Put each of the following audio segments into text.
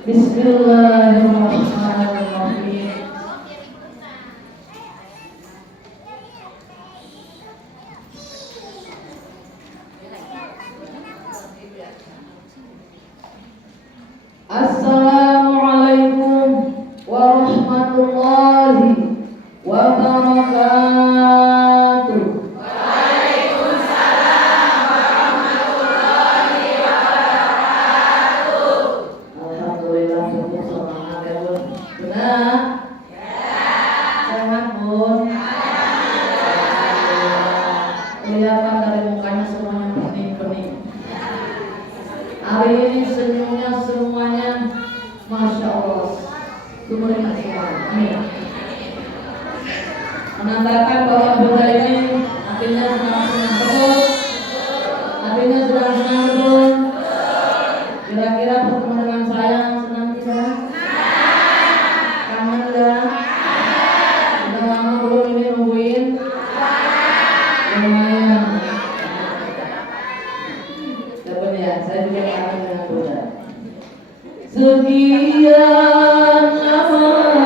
Bismillahirrahmanirrahim. Assalamualaikum warahmatullahi wabarakatuh. Alhamdulillah, semangat ya Bun. Benar? Sehat Bun? Kelihatan dari mukanya semuanya pening-pening. Hari ini senyumnya semuanya Masya Allah. Sumbernya semua. Amin. Menandakan bahwa bunda ini hatinya senang-senang betul. Hatinya senang-senang betul. Kira-kira bertemu dengan saya senang tidak? Kangen enggak? Sudah lama belum ini nungguin? Lumayan. Dapat ya, saya juga kangen dengan bunda. Sekian lama engkau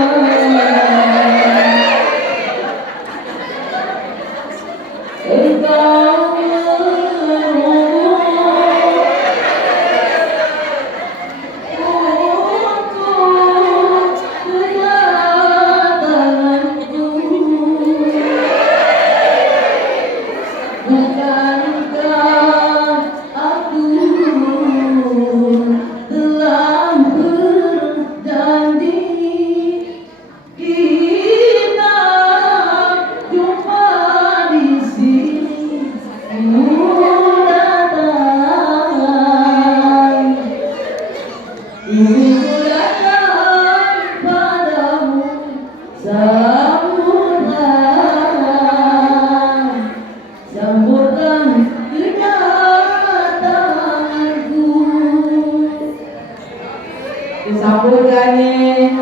disambutkan nih.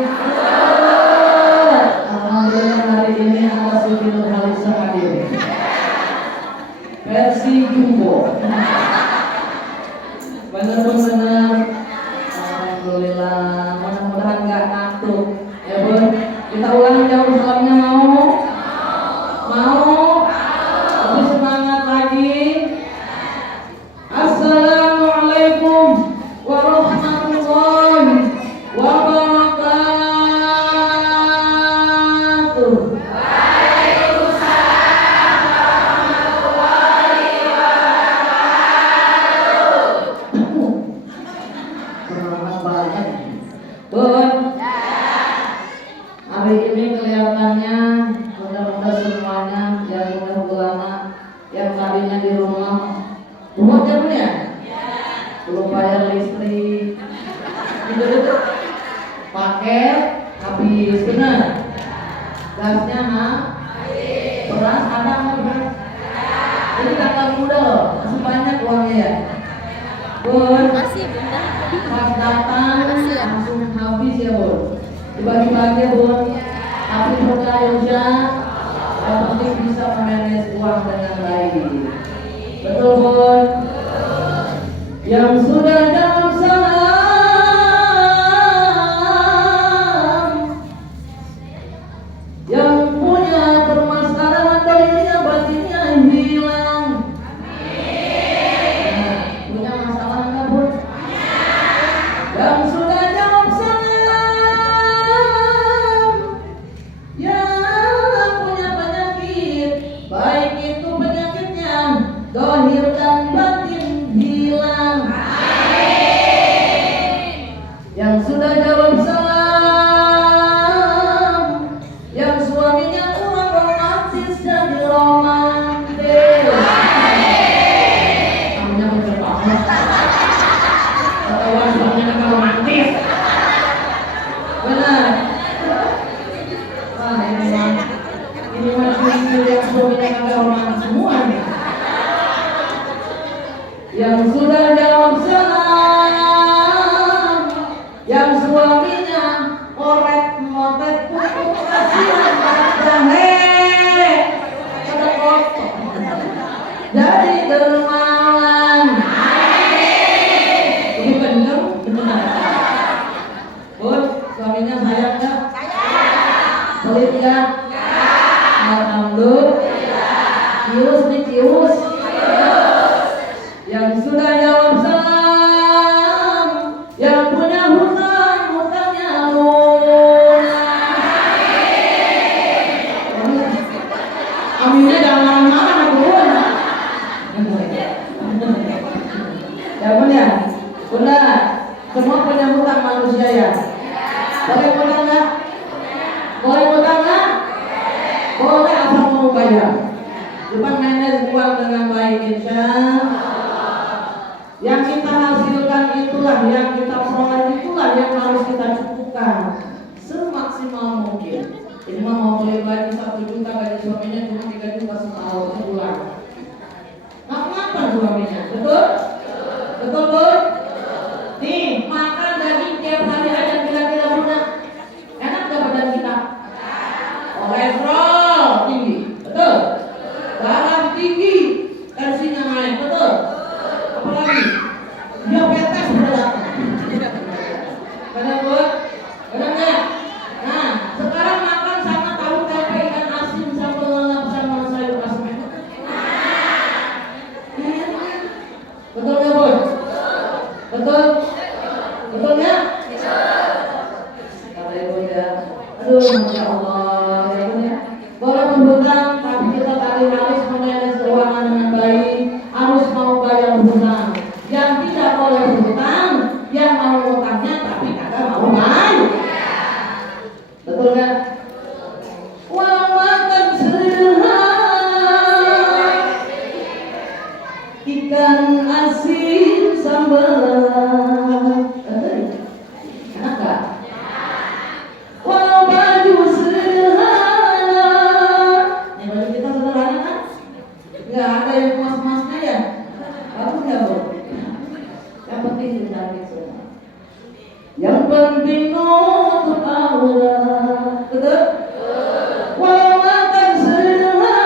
Alhamdulillah hari ini ada Siti Nurhaliza hadir. Versi jumbo. Benar-benar. Alhamdulillah. Mudah-mudahan nggak ngantuk. Ya Bun. Kita ulang jauh salamnya mau? Mau? Lebih semangat lagi. Assalamualaikum warahmatullahi wabarakatuh. Waalaikumsalam warahmatullahi wabarakatuh. Semangat banget. Bun, hari ini kelihatannya mudah-mudahan semuanya yang mudah-mudahan yang tadinya di rumah jam ya? Belum bayar listrik, gitu-gitu. Paket habis, benar? Gasnya habis. Beras ada nggak beras? Jadi kakak muda loh, masih banyak uangnya ya. Bun, Makasih Bunda. pas datang langsung habis ya Bun. Dibagi-bagi ya Bun. Tapi percaya aja, yang penting bisa memanage uang dengan baik. Betul Bun? Yang sudah jawab salam, yang punya permasalahan darinya batinnya hilang. Nah, punya masalah enggak Bun? Yang sudah jawab salam, yang punya penyakit, baik itu penyakitnya zahir dan batin hilang. Yang sudah jawab salam, yang suaminya kurang romantis jadi romantis. Namanya bener banget. Ketahuan suaminya kan romantis. Benar. Wah ini mah yang suaminya kan romantis semua nih. Yang sudah jawab salam, yang suaminya korek motet pupuk kasihan jahe ada kotor jadi dermawan. Lebih bener benar. suaminya sayang nggak? Pelit nggak? Alhamdulillah. Cius nih cius. Yang sudah jawab salam, yang punya hutang, hutangnya lunas. Aminnya jangan marah-marah aku. Ya punya, bunda, semua punya hutang manusia ya. Boleh hutang nggak? Boleh hutang nggak? Boleh, apa mau bayar? Depan manage uang dengan baik, insya Allah. Yang kita hasilkan itulah, yang kita peroleh itulah yang harus kita cukupkan semaksimal mungkin. Ini mah mau beli baju 1 juta, gaji suaminya cuma 3 juta setahun sebulan. Nggak makan suaminya, betul? Betul bu? Nih, makan daging tiap hari aja kira-kira bunda. Enak gak badan kita? Kolesterol tinggi, betul? Darah tinggi, tensinya naik, betul? Apalagi? Diabetes sudah datang. Benar bu? Benar nggak? Nah, sekarang makan sama tahu tempe ikan asin sambal lalap sama sayur asem. Betul nggak bu? Betul? Betul nggak? Kata ibu ya. Aduh, masya Allah, ya bu ya. Boleh berhutang, tapi kita tadi harus memanage keuangan dengan baik, harus mau bayar hutang. Yang tidak boleh berhutang, yang mau hutangnya tapi kagak mau bayar. Betul nggak? Uang makan sederhana, ikan asin sambal. Enak nggak? Walau baju sederhana, ini baju kita sederhana kan? Nggak ada yang emas-emasnya ya? Bagus nggak bu? Yang penting cantik semua. Yang penting nutup aurat, betul? Walau makan sederhana,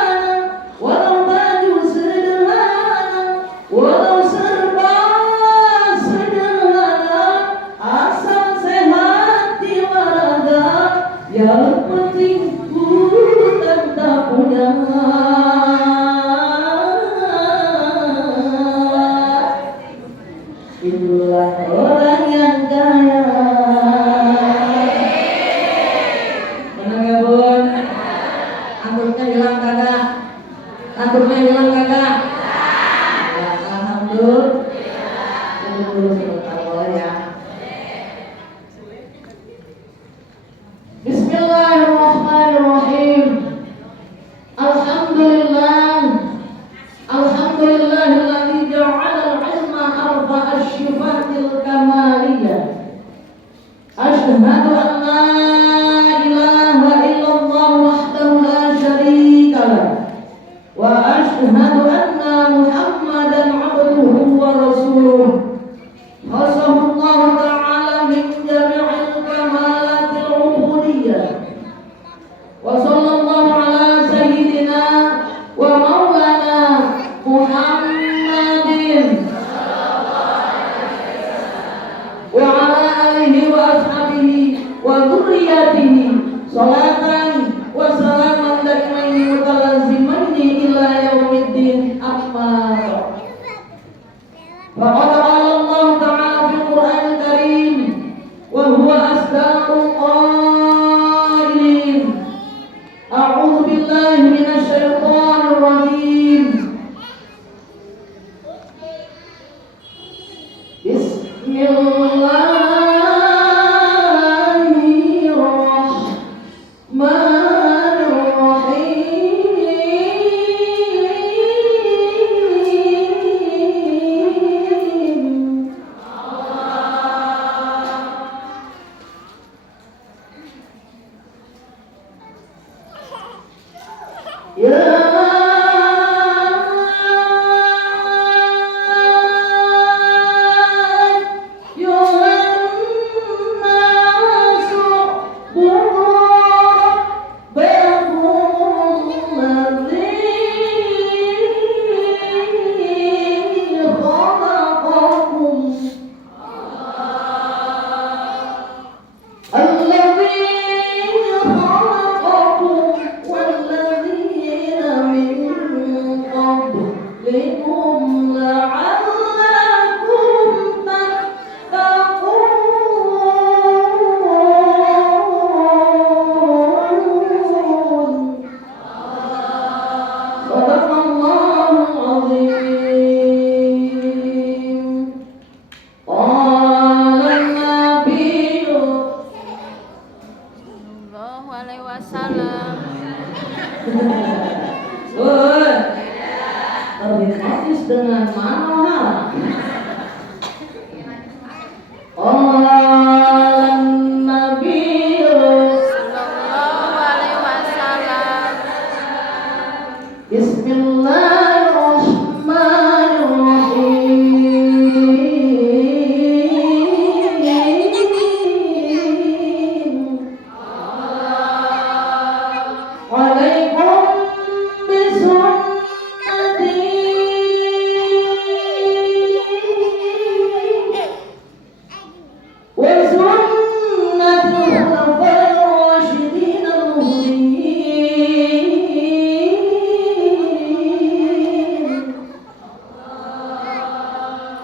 walau baju sederhana, walau serba sederhana, asal sehat jiwa raga, yang penting tetap punya. Itulah orang yang kaya. Benar nggak bun? Anggurnya hilang kagak? Anggurnya hilang kagak? Ya, alhamdulillah. Dulu sebentar boleh ya. Bismillahirrahmanirrahim. Alhamdulillah. Alhamdulillahilladzi ja'ala al-'ilma arba'a asy-syifatil kamaliyah. Asyhadu an la ilaha illallah wahdahu la syarika lah. Wa asyhadu anna Muhammadan 'abduhu wa rasuluh. Hasallallahu ta'ala min jami'il kamalatil 'ubudiyyah. Wa sallallahu ala sayyidina wa maulana Muhammadin wa ala alihi wa ashabihi wa dzurriyyatihi salatan wa salaman daimaini mutalazimaini ila yaumiddin, amma ba'd. Faqad qala Allah ta'ala fil Qur'anil Karim wa huwa asdaqul qailin. A'udzu billahi minasy syaithanir rajim. Bismillahirrahmanirrahim. dengan mahal. Qalan nabiyyu Sallallahu alaihi wasallam. Bismillahirrahmanirrahim. Alaikum bisunnati wa sunnatul khulafa'ir rasyidin al-muhtadin.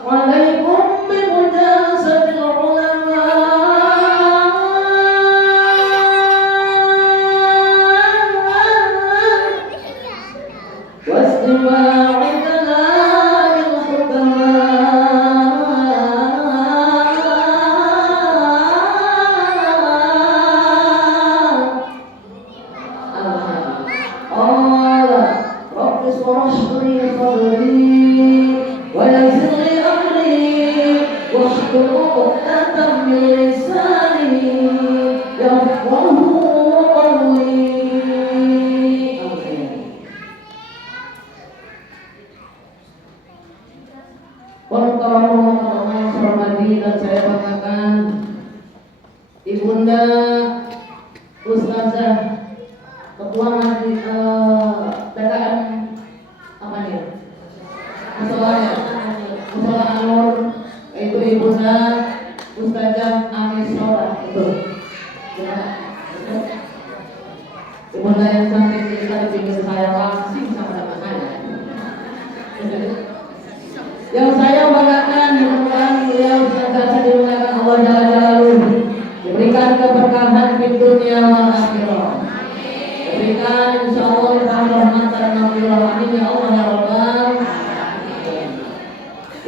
Alaikum bimujasatil ulama واستماع كلام الحكماء. قال رب اشرح لي صدري ويسر لي امري واحلل عقدة من لساني يفقهوا قولي. Para yang saya hormati dan saya banggakan, Ibunda Ustazah Ketua Masjid TKM apa nih? Musolanya, Musola Anur, itu Ibunda Ustazah Anisola itu. Ibunda yang cantik cerita di pinggir saya langsing sama saya. Yang saya banggakan, mudah-mudahan beliau senantiasa dimuliakan Allah Jalla Jalaluhu, diberikan keberkahan di dunia wal akhirah, diberikan insyaallah rahmatan maghfirah. Amin ya Allah ya Rabbal.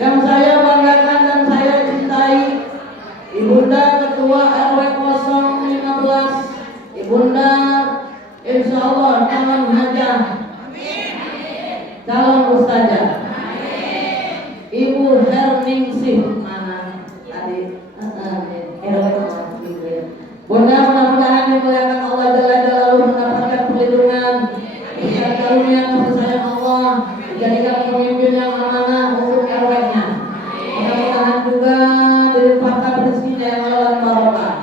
Yang saya banggakan dan saya cintai, Ibunda Ketua RW 015, Ibunda insyaallah calon hajah, calon ustazah, Ibu Herningsih mana tadi? Bunda mudah-mudahan dimuliakan Allah Jalla Jalaluhu, mendapatkan perlindungan, diberikan karunia kasih sayang Allah, dijadikan pemimpin yang amanah untuk RW-nya. Mudah-mudahan juga dilimpahkan rezekinya yang halal dan barokah.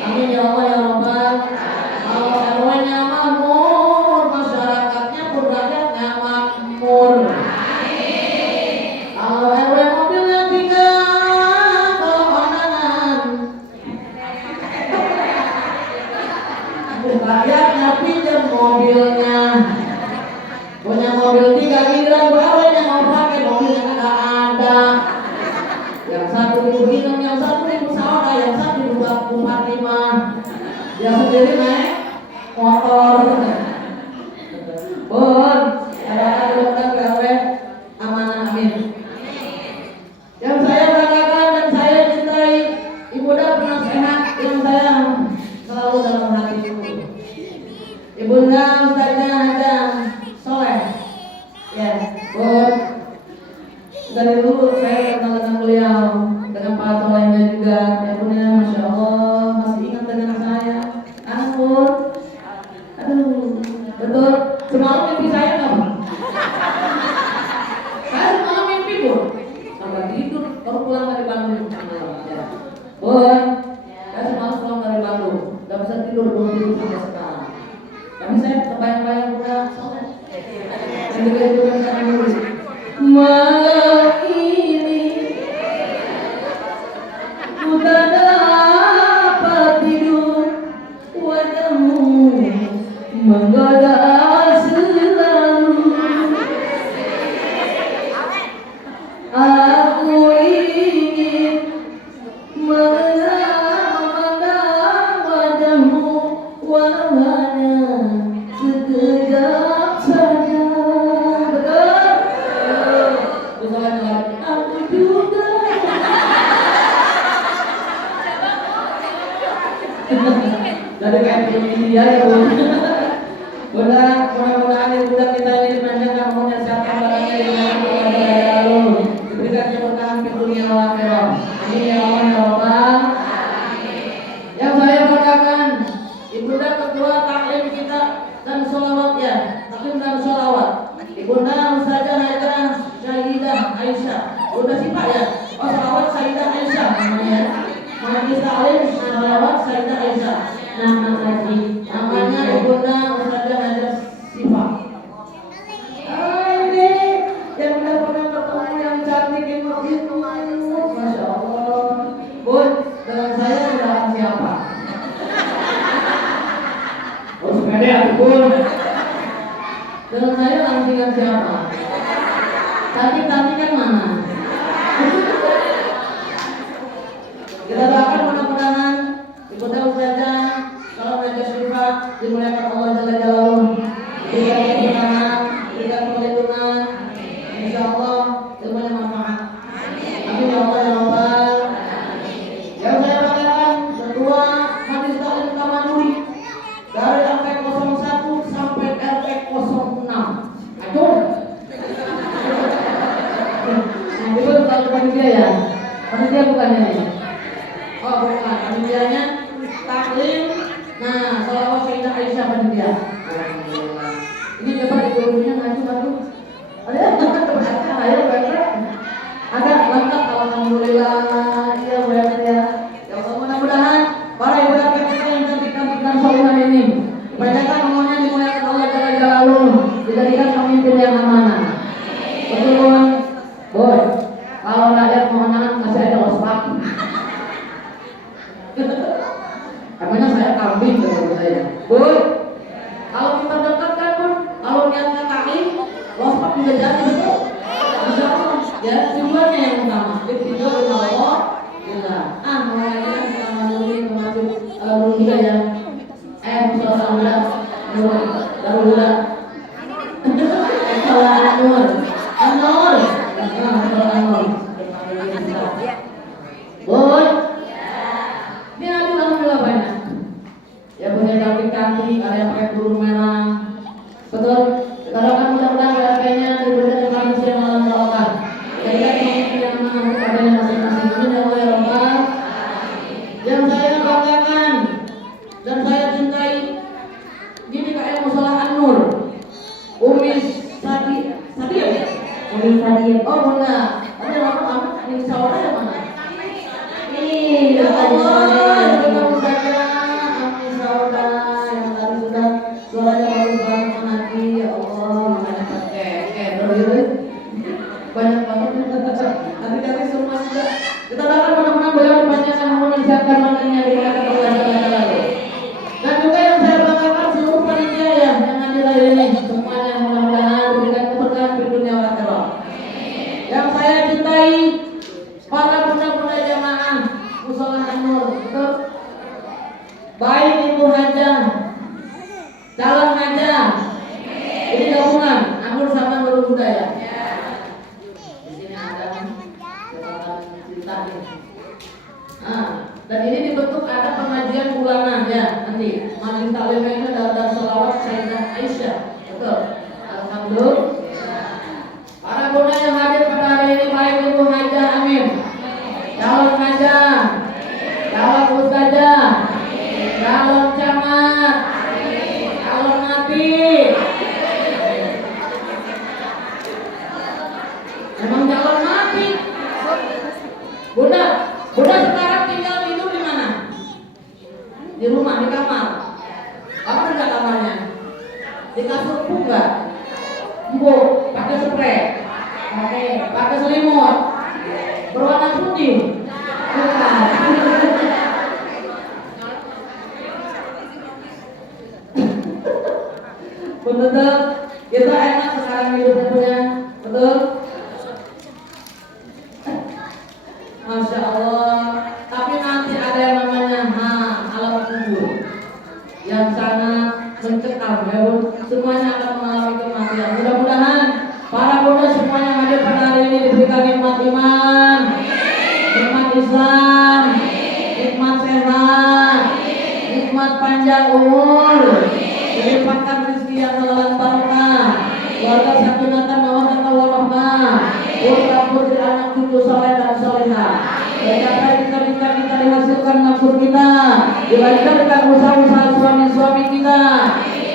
Amin ya Allah ya Rabbal. Kalau RW-nya makmur, masyarakatnya pun rakyatnya makmur. Kalau RW mobilnya 3, kalau kondangan rakyatnya pinjam mobilnya. Punya mobil 3, giliran RW-nya mau pakai mobilnya nggak ada. Yang satu ibu ginung, yang satu ibu saudara, yang satu ibu Bupati Timah, yang sendiri naik motor. Pun ada dokter RW amanah, amin. Yang saya banggakan dan saya cintai, Ibunda penasehat yang saya selalu dalam hatiku, Ibunda Ustazah Hajah Soleh. Ya, Bun. Dari dulu saya kenal dengan beliau, dengan Pak Solehnya juga. Ya Bunda, Masya Allah, masih ingat dengan saya. Bun. Aduh, betul. Semalam mimpi saya nggak, Bun? Saya semalam mimpi, Bun. Sampai tidur, baru pulang dari Bandung. Ya. Bun, saya semalam pulang dari Bandung, nggak bisa tidur, belum tidur sampai sekarang. Tapi saya kebayang-bayang udah soleh. Dan juga saya nulis malam ini ku tak dapat tidur, wajahmu menggoda selalu. Aku ingin memandang wajahmu walau hanya sekejap saja. Betul? Aku juga. Jadi kayak begini ya, Bu. Mudah-mudahan kita ini dimanjakan umurnya sehat, barangnya Majlis Ta'lim Salawat Sayyidah Aisyah. Nama Haji. Namanya Ibunda Ustazah Najah Sifa. Ini yang udah pernah ketemu yang cantik imut itu. Masya Allah. Bun, dengan saya sudah siapa? Oh, sepeda aku Bun. Dengan saya langsung siapa? Tadi kan mana? Kita doakan mudah-mudahan Ibunda Ustazah kalau Najah Sifa dimuliakan Allah Jalla Jalaluhu, diberikan keberkahan, diberikan perlindungan, insya Allah ilmunya manfaat. Amin ya Allah ya Rabbal. Yang saya banggakan ketua Majelis Taklim Tamanuli dari RT 01 sampai RT 06. Aduh. Nah, itu bukan panitia ya? Panitia bukan ini? Oh bukan, panitianya taklim. Nah, salawat Sayyidah Aisyah panitia. Alhamdulillah. Ini coba ibu-ibunya maju. Ayo bener. Ada lengkap alhamdulillah. Iya bener ya. Ya Allah, mudah-mudahan para ibu dan bapak yang cantik-cantikkan soalan ini kebanyakan ngomongnya dimuliakan Allah Jalla Jalaluhu, dijadikan pemimpin yang amanah. Betul Boy, kalau rakyat mohon masih ada ospek. Emangnya saya kambing menurut saya. Boy, kalau kita dekat kan Bun, kalau niatnya taklim, ospek bisa jadi betul. Insya Allah, ya tujuannya yang utama. Itu Allah. Ya, mulainya selama dulu termasuk dulu kita ya. Musola Darul Anwar. Boy, ini alhamdulillah banyak. Ya punya cantik-cantik, ada yang pakai burung merah. Betul. Kalau kan mudah-mudahan kayaknya diberikan manusia yang alam barokah. Jadi kan yang mengambil kabarnya masing-masing. Ini ya Allah ya Rabbal. Yang saya banggakan dan saya cintai gini kayak Musola An-Nur. Umi Sadia ya? Umi Sadia. Oh bunda, ada orang ini saudara yang mana? Ini Ya Allah, Allah. kamu saja, Ami saudara yang tadi sudah suaranya bagus banget nanti. Ya Allah, makanya pakai banyak banget. Nanti semua sudah. Kita doakan mudah-mudahan beliau kebanyakan menyiapkan matanya di mana lalu. Dan juga yang saya banggakan seluruh panitia yang hadir hari ini semuanya mudah-mudahan diberikan keberkahan di dunia akhirat. Yang saya cintai para bunda-bunda jamaah Musola An-Nur, betul? Baik ibu hajah, calon hajah, ini gabungan An-Nur sama Nurul Huda ya. Di sini ada jabatan cinta ini. Dan ini dibentuk ada pengajian bulanan ya nanti. Majelis Taklim ini dan salawat Sayyidah Aisyah, betul? Alhamdulillah. Para bunda yang hadir pada hari ini baik ibu hajah, amin. Calon hajah, calon ustazah, calon camat, calon nabi. Emang calon nabi. Bunda sekarang tinggal tidur di mana? Di rumah, di kamar. Apa enggak kamarnya? Di kasur empuk enggak? Empuk, pakai spray. Pakai selimut. Berwarna putih. Bukan. Betul, kita enak sekarang hidupnya, betul? Masya Allah. Tapi nanti ada yang namanya alam kubur yang sangat mencekam ya Bun. Semuanya akan mengalami kematian. Mudah-mudahan para bunda semuanya hadir pada hari ini diberikan nikmat iman, nikmat Islam, nikmat sehat, nikmat panjang umur, dilimpahkan rezeki yang halal barokah, keluarga sakinatan mawaddah warahmah, berkabul di anak cucu saleh dan salehah. Jangan kita dihasilkan nafsu kita, dilancarkan usaha-usaha suami-suami kita.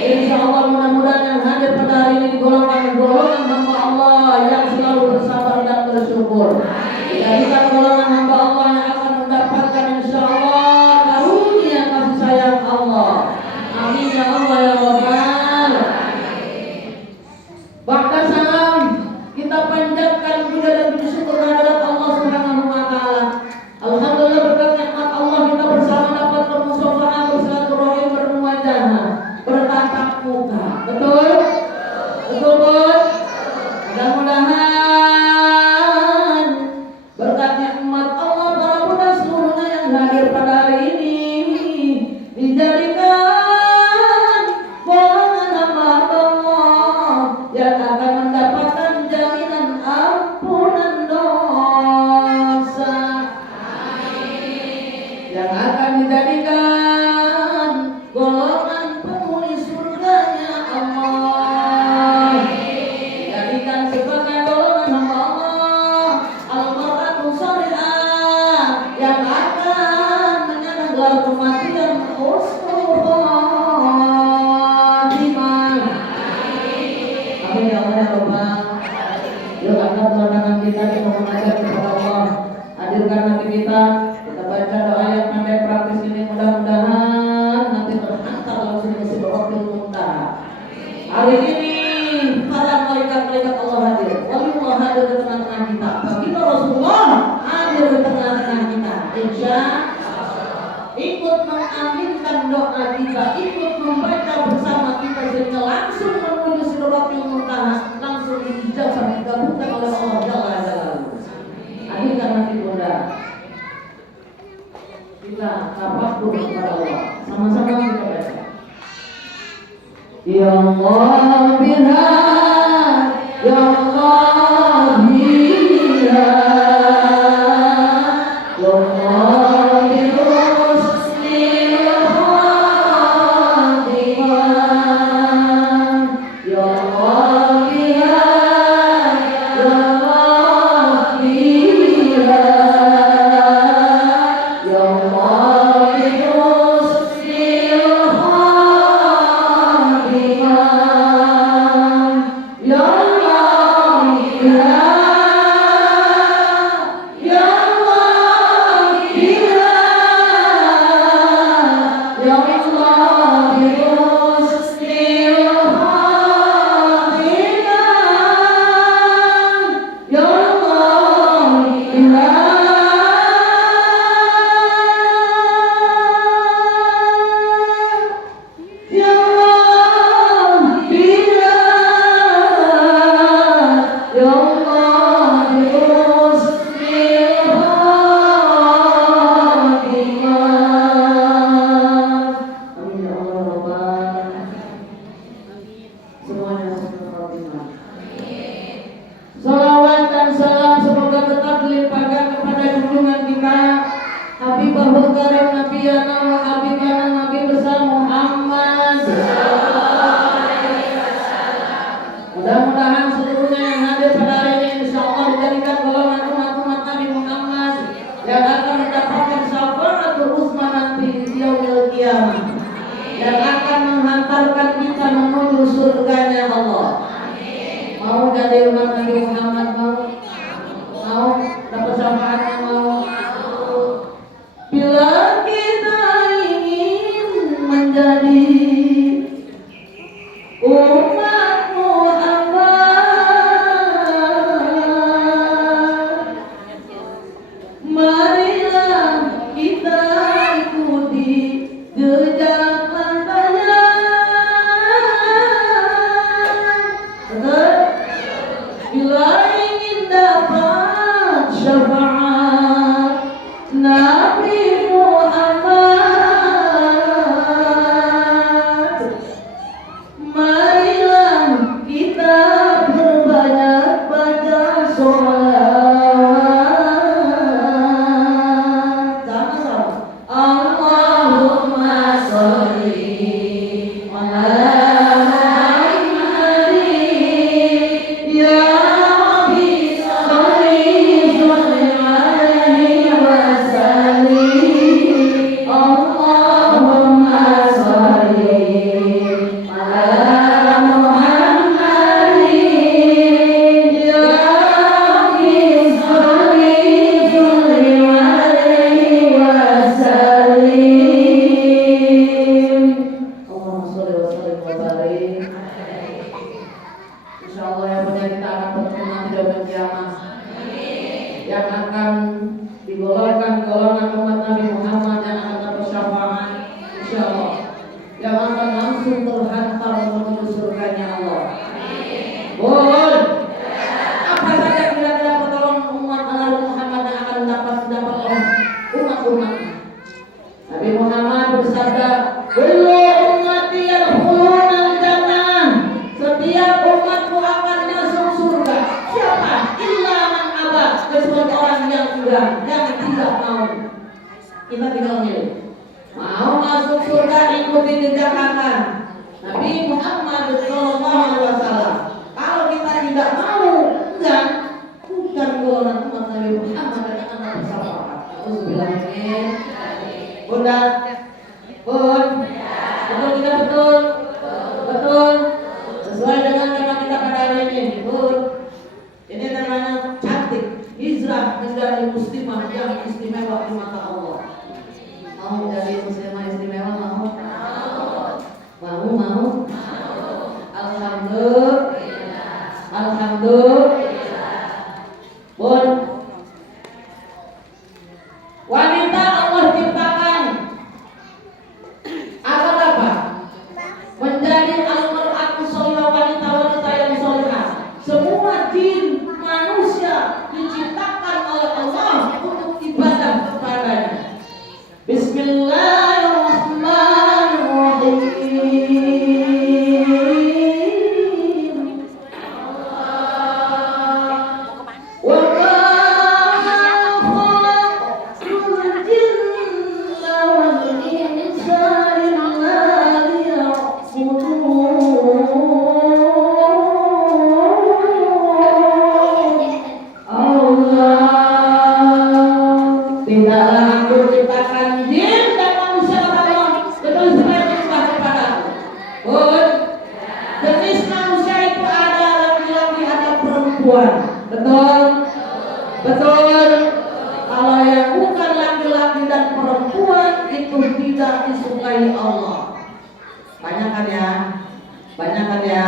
Insya Allah mudah-mudahan yang hadir pada hari ini digolongkan hamba Allah yang selalu bersabar dan bersyukur. Jadikan golongan hamba Allah yang akan mendapatkan insya Allah hadir pada hari ini dijadikan golongan hamba Allah yang akan mendapatkan jaminan ampunan dosa, yang akan dijadikan golongan penghuni surganya Allah, dijadikan sebagai golongan hamba Allah al-mar'atu salihah yang akan menyandang gelar kematian husnul khatimah. Amin ya Allah ya Rabbal. Yuk angkat dua tangan kita mengajak kepada Allah. Hadirkan hati kita baca doa yang pandai praktis ini, mudah-mudahan nanti terhantar langsung ke Sidratul Muntaha. Hari ini para malaikat-malaikat Allah hadir, waliullah hadir di tengah-tengah kita, baginda Rasulullah hadir di tengah-tengah kita. Insya ikut mengaminkan doa kita, ikut membaca bersama kita sehingga langsung menuju Sidratul Muntaha, langsung dijabah digabungkan oleh Allah Jalla Jalaluhu. Hadirkan hati Bunda. Kita tafakur kepada Allah. Sama-sama kita baca. Ya Allah biha, ya Allah biha, ya Allah bihusnil khatimah, ya Allah biha, ya Allah biha, ya Allah bihusnil khatimah, ya Allah biha, ya Allah biha, ya Allah bihusnil khatimah, ya Allah biha. Ya Allah biha, ya Allah bihusnil khatimah. Amin ya Allah Rabbal. Semuanya husnul khatimah. Salawat dan salam semoga tetap dilimpahkan kepada junjungan kita Habibahul Karim Nabiyana wa Habibana Nabi besar Muhammad. Mudah-mudahan seluruhnya yang hadir pada hari ini insyaallah dijadikan golongan umat-umat Nabi Muhammad yang akan mendapatkan syafaatul uzma nanti di yaumil qiyamah, yang akan menghantarkan kita menuju surganya Allah. Mau jadi umat Nabi Muhammad? Mau dapat syafaatnya? Mau? Bila kita ingin menjadi umat Muhammad, marilah kita ikuti jejak langkahnya. Betul? Bila ingin bersabda, "Kullu ummati yadkhuluna jannah." Setiap umatku akan masuk surga. Siapa? Illa man aba, kecuali orang yang enggak, yang tidak mau. Kita tinggal milih. Mau masuk surga ikuti jejak kakak Nabi Muhammad SAW. Kalau kita tidak mau, enggak, bukan golongan umat Nabi Muhammad dan anak bersahabat. Alhamdulillah. Bunda, Bun, betul tidak betul? Betul. Sesuai dengan tema kita pada hari ini, Bun. Ini namanya cantik, hijrah menjadi muslimah yang istimewa di mata Allah. Mau jadi muslimah istimewa, mau? Mau? Alhamdulillah. Alhamdulillah. Bun, wanita Allah ciptakan agar apa? Menjadi al-mar'atu sholihah, wanita-wanita yang sholihah. Semua jin manusia diciptakan oleh Allah untuk ibadah kepadanya. Bismillahirrahmanirrahim. Wa ma khalaqtul jinna wal insa illa liya'budun. Allah tidaklah aku ciptakan jin dan manusia kata Allah betul supaya menyembah kepadaku. Bun, jenis manusia itu ada laki-laki ada perempuan. Betul? Betul. Kalau yang bukan laki-laki dan perempuan itu tidak disukai Allah. Banyak kan ya? Banyak kan ya?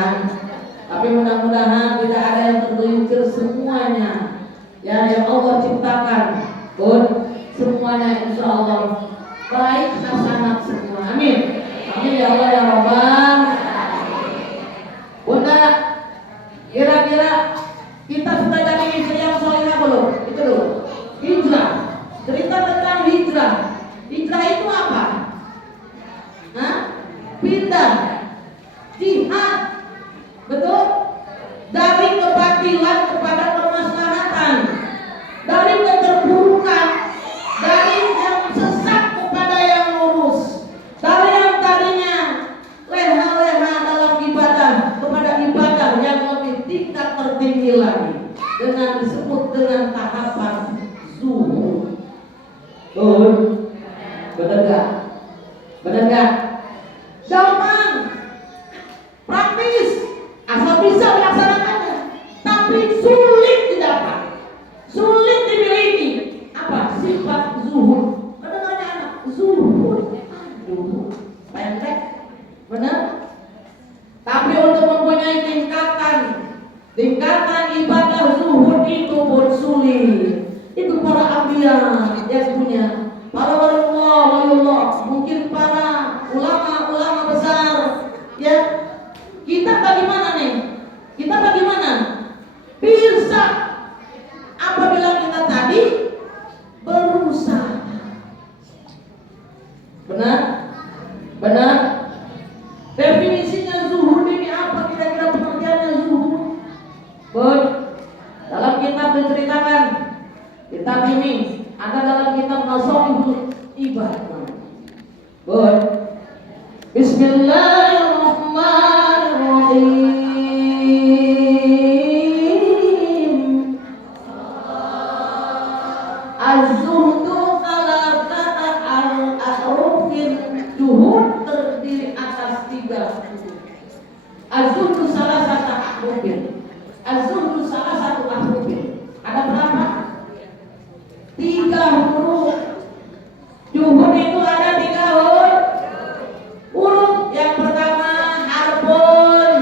Tapi mudah-mudahan tidak ada yang tergelincir semuanya. Ya, yang Allah ciptakan, Bun, semuanya insya Allah baik hasanat semua. Amin. Amin ya Allah ya Rabbal. Bunda, kira-kira kita sudah jadi istri yang sholihah belum? Itu dulu. Hijrah. Cerita tentang hijrah. Hijrah itu apa? Hah? Pindah. Jihad. Betul? Dari kebatilan kepada kemaslahatan, dari keterburukan, dari yang sesat kepada yang lurus, dari yang tadinya leha-leha dalam ibadah kepada ibadah yang lebih tingkat tertinggi lagi, dengan disebut dengan tahapan zuhud. Benar gak? Benar gak? Gampang, praktis, asal bisa melaksanakannya, tapi sulit didapat, sulit dimiliki. Apa? Sifat zuhud. Benar-benar anak zuhud. Aduh, pendek, benar. Tapi untuk mempunyai tingkatan ibadah zuhud itu pun sulit. Itu para anbiya yang punya, para waliullah, mungkin para ulama-ulama besar. Ya, kita bagaimana nih? Kita bagaimana? Bisa apabila kita tadi berusaha. Benar? Benar? Definisinya zuhud ini apa kira-kira pengertiannya zuhud? Bun, dalam kitab diceritakan, kitab ini ada dalam kitab Nasaihul Ibadah. Bun, Bismillahirrahmanirrahim. Az-zuhdu salasata al-ahrufin. Zuhud terdiri atas 3 huruf. Az-zuhdu salasata ahrufin. Az-zuhdu salasatu ahrufin. Ada berapa? 3 huruf. Zuhud itu ada 3 huruf. Huruf yang pertama harfun.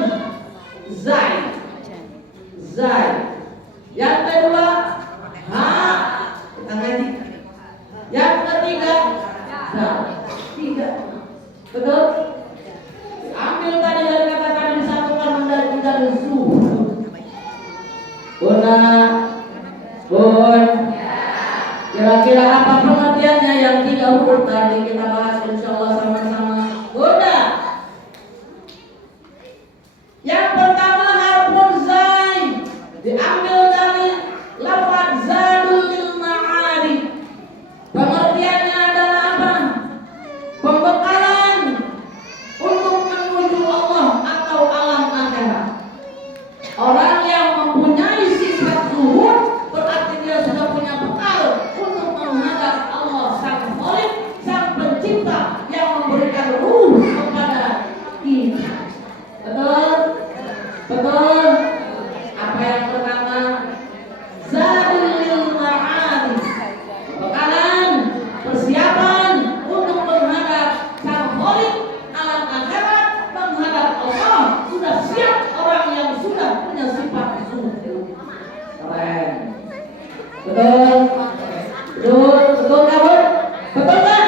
pengertiannya yang 3 huruf tadi kita bahas insyaallah sama-sama. Udah. Yang pertama harfun zain diambil dari lafaz zadul lil ma'arif. Pengertiannya adalah apa? Pembekalan untuk menuju Allah atau alam akhirat. Orang yang mempunyai sifat zuhud berarti dia sudah punya bekal untuk menghadap Allah sang Khalik, sang pencipta yang memberikan ruh kepada kita. Betul? Betul? Apa yang pertama? Zadul ma'arif. Bekalan, persiapan untuk menghadap sang Khalik, alam akhirat, menghadap Allah. Sudah siap orang yang sudah punya sifat zuhud. Keren. Betul? Betul? Betul kawan? Betul tak?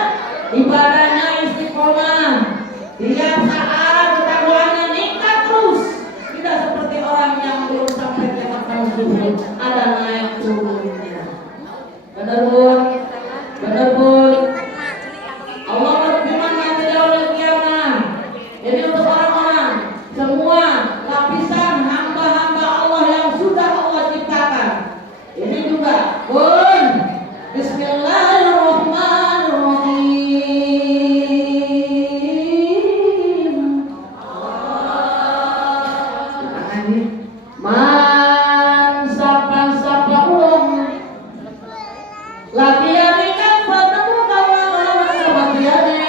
Ibadahnya istiqomah. Tiap saat ketakwaannya meningkat terus. Tidak seperti orang yang belum sampai tingkatan zuhud, ada naik turunnya. Benar pun? Benar pun? Allah berfirman nanti di yaumil qiyamah. Ini untuk orang-orang semua lapisan hamba-hamba Allah yang sudah Allah ciptakan. Ini juga pun Bismillahirrahmanirrahim. Man sapa-sapa ulung latihan kan bertemu kawan sabatiane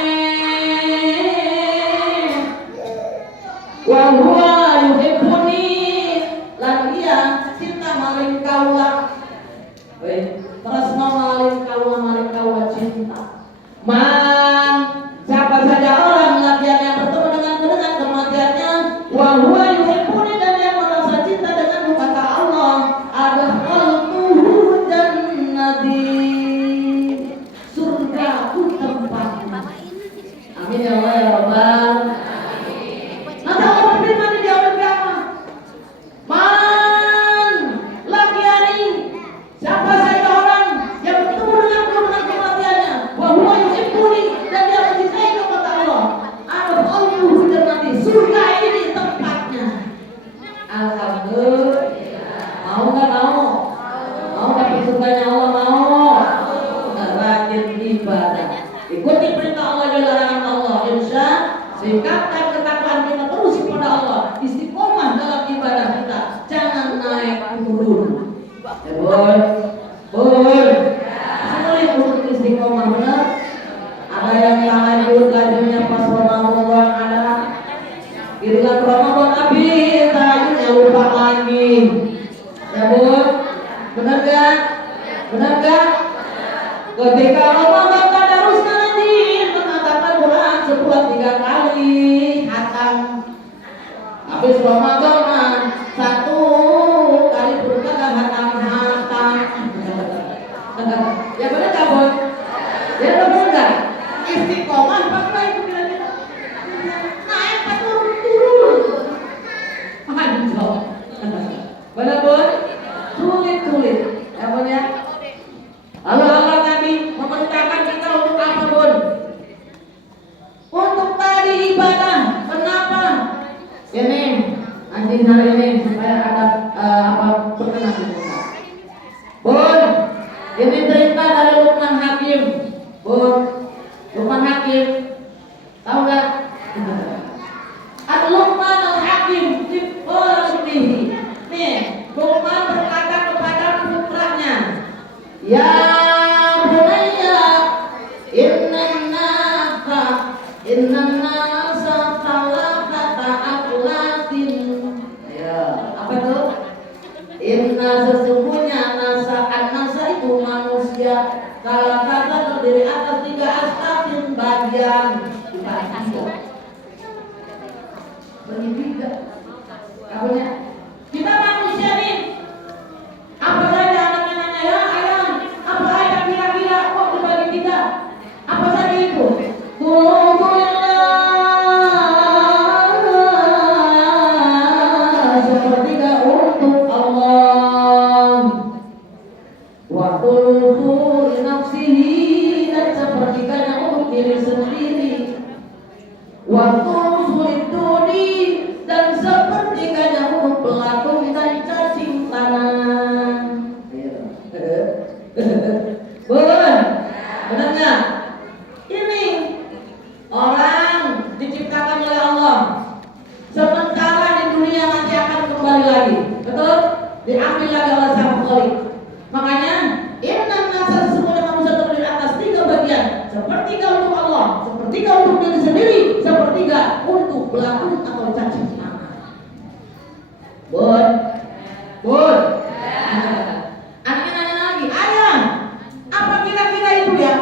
wa huwa yuhibbuni lan dia cinta maring kaula. Tresno maring kaula cinta. Man siapa saja orang latihan yang bertemu dengan kematiannya wa huwa yuhibbuni dan yang merasa cinta dengan kata Allah ada qalbuhu jannati surga tempatnya. Amin ya Allah ya Rabbal. Nanti Allah berfirman di yaumil qiyamah. Man laki-laki siapa saja orang yang bertemu dengan kematiannya wa huwa yuhibbuni dan dia mencintai kata Allah ada qalbuhu jannati surga ini tempatnya. Alhamdulillah. Mau nggak mau? Mau dapat surganya Allah mau? Rajin ibadah. Ikuti perintah Allah dan larangan Allah. Insya sikapkan ketakwaan kita terus kepada Allah. Istiqomah dalam ibadah kita. Jangan naik turun. Betul. Betul. Sulit untuk istiqomah benar. Ada yang lanjut lajunya pas Ramadan ada. Di bulan Ramadan habis tahajudnya lupa lagi. Ya Bun, benar gak? Benar gak? Ketika Ramadan tadarusnya nanti mengatakan Quran sebulan 3 kali hatam. Habis Ramadan 1 kali berkata hatam. Ya benar gak Bun? Ya benar gak? Istiqomah pakai kira-kira naik apa turun. Anjol. Benar Bun? Sulit. Ya Bun ya? Lalu Allah Nabi memerintahkan kita untuk apa Bun? Untuk tadi ibadah. Kenapa? Ini anjing hari ini supaya ada perkenan kita. Bun, ini cerita dari Luqman Hakim. Bun, Luqman Hakim tahu nggak? Luqman Al-Hakim ibnihi. Nih, Luqman berkata kepada putranya, ya bunayya innan nasa talaqata aqlatin. Ya, apa itu? Inna sesungguhnya nasa itu manusia talaqata terdiri atas 3 astatin bagian. Bagi 3. Kamunya kita manusia nih. Apa saja anak-anaknya ya ayam. Apa ayam kira-kira kok dibagi 3? Apa saja itu? Sepertiga untuk Allah. Wa nafsihi dan diri sendiri. Waktu sulit duri dan sepertiganya untuk pelaku dan cacing tanah. Benar, benar nggak? Ini orang diciptakan oleh Allah. Sementara di dunia nanti akan kembali lagi, betul? Diambil lagi oleh Sang Khalik. Makanya inna nasa semuanya manusia terdiri atas 3 bagian. Sepertiga untuk Allah, sepertiga untuk diri sendiri, sepertiga untuk pelaku atau cacing tanah. Bud, bud. Anaknya nanya lagi, ayah, apa kira-kira itu ya?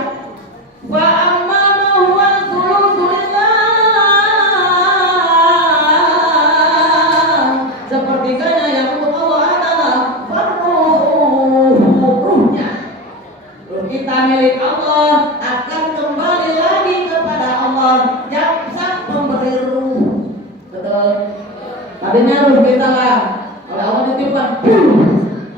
Wa amma huwa dzululillah. Sepertiganya yang untuk Allah adalah ruhnya. Ruh kita milik Allah akan kembali lagi kepada Allah yang sang pemberi ruh. Betul? Tadinya ruh kita lah oleh Allah dititipkan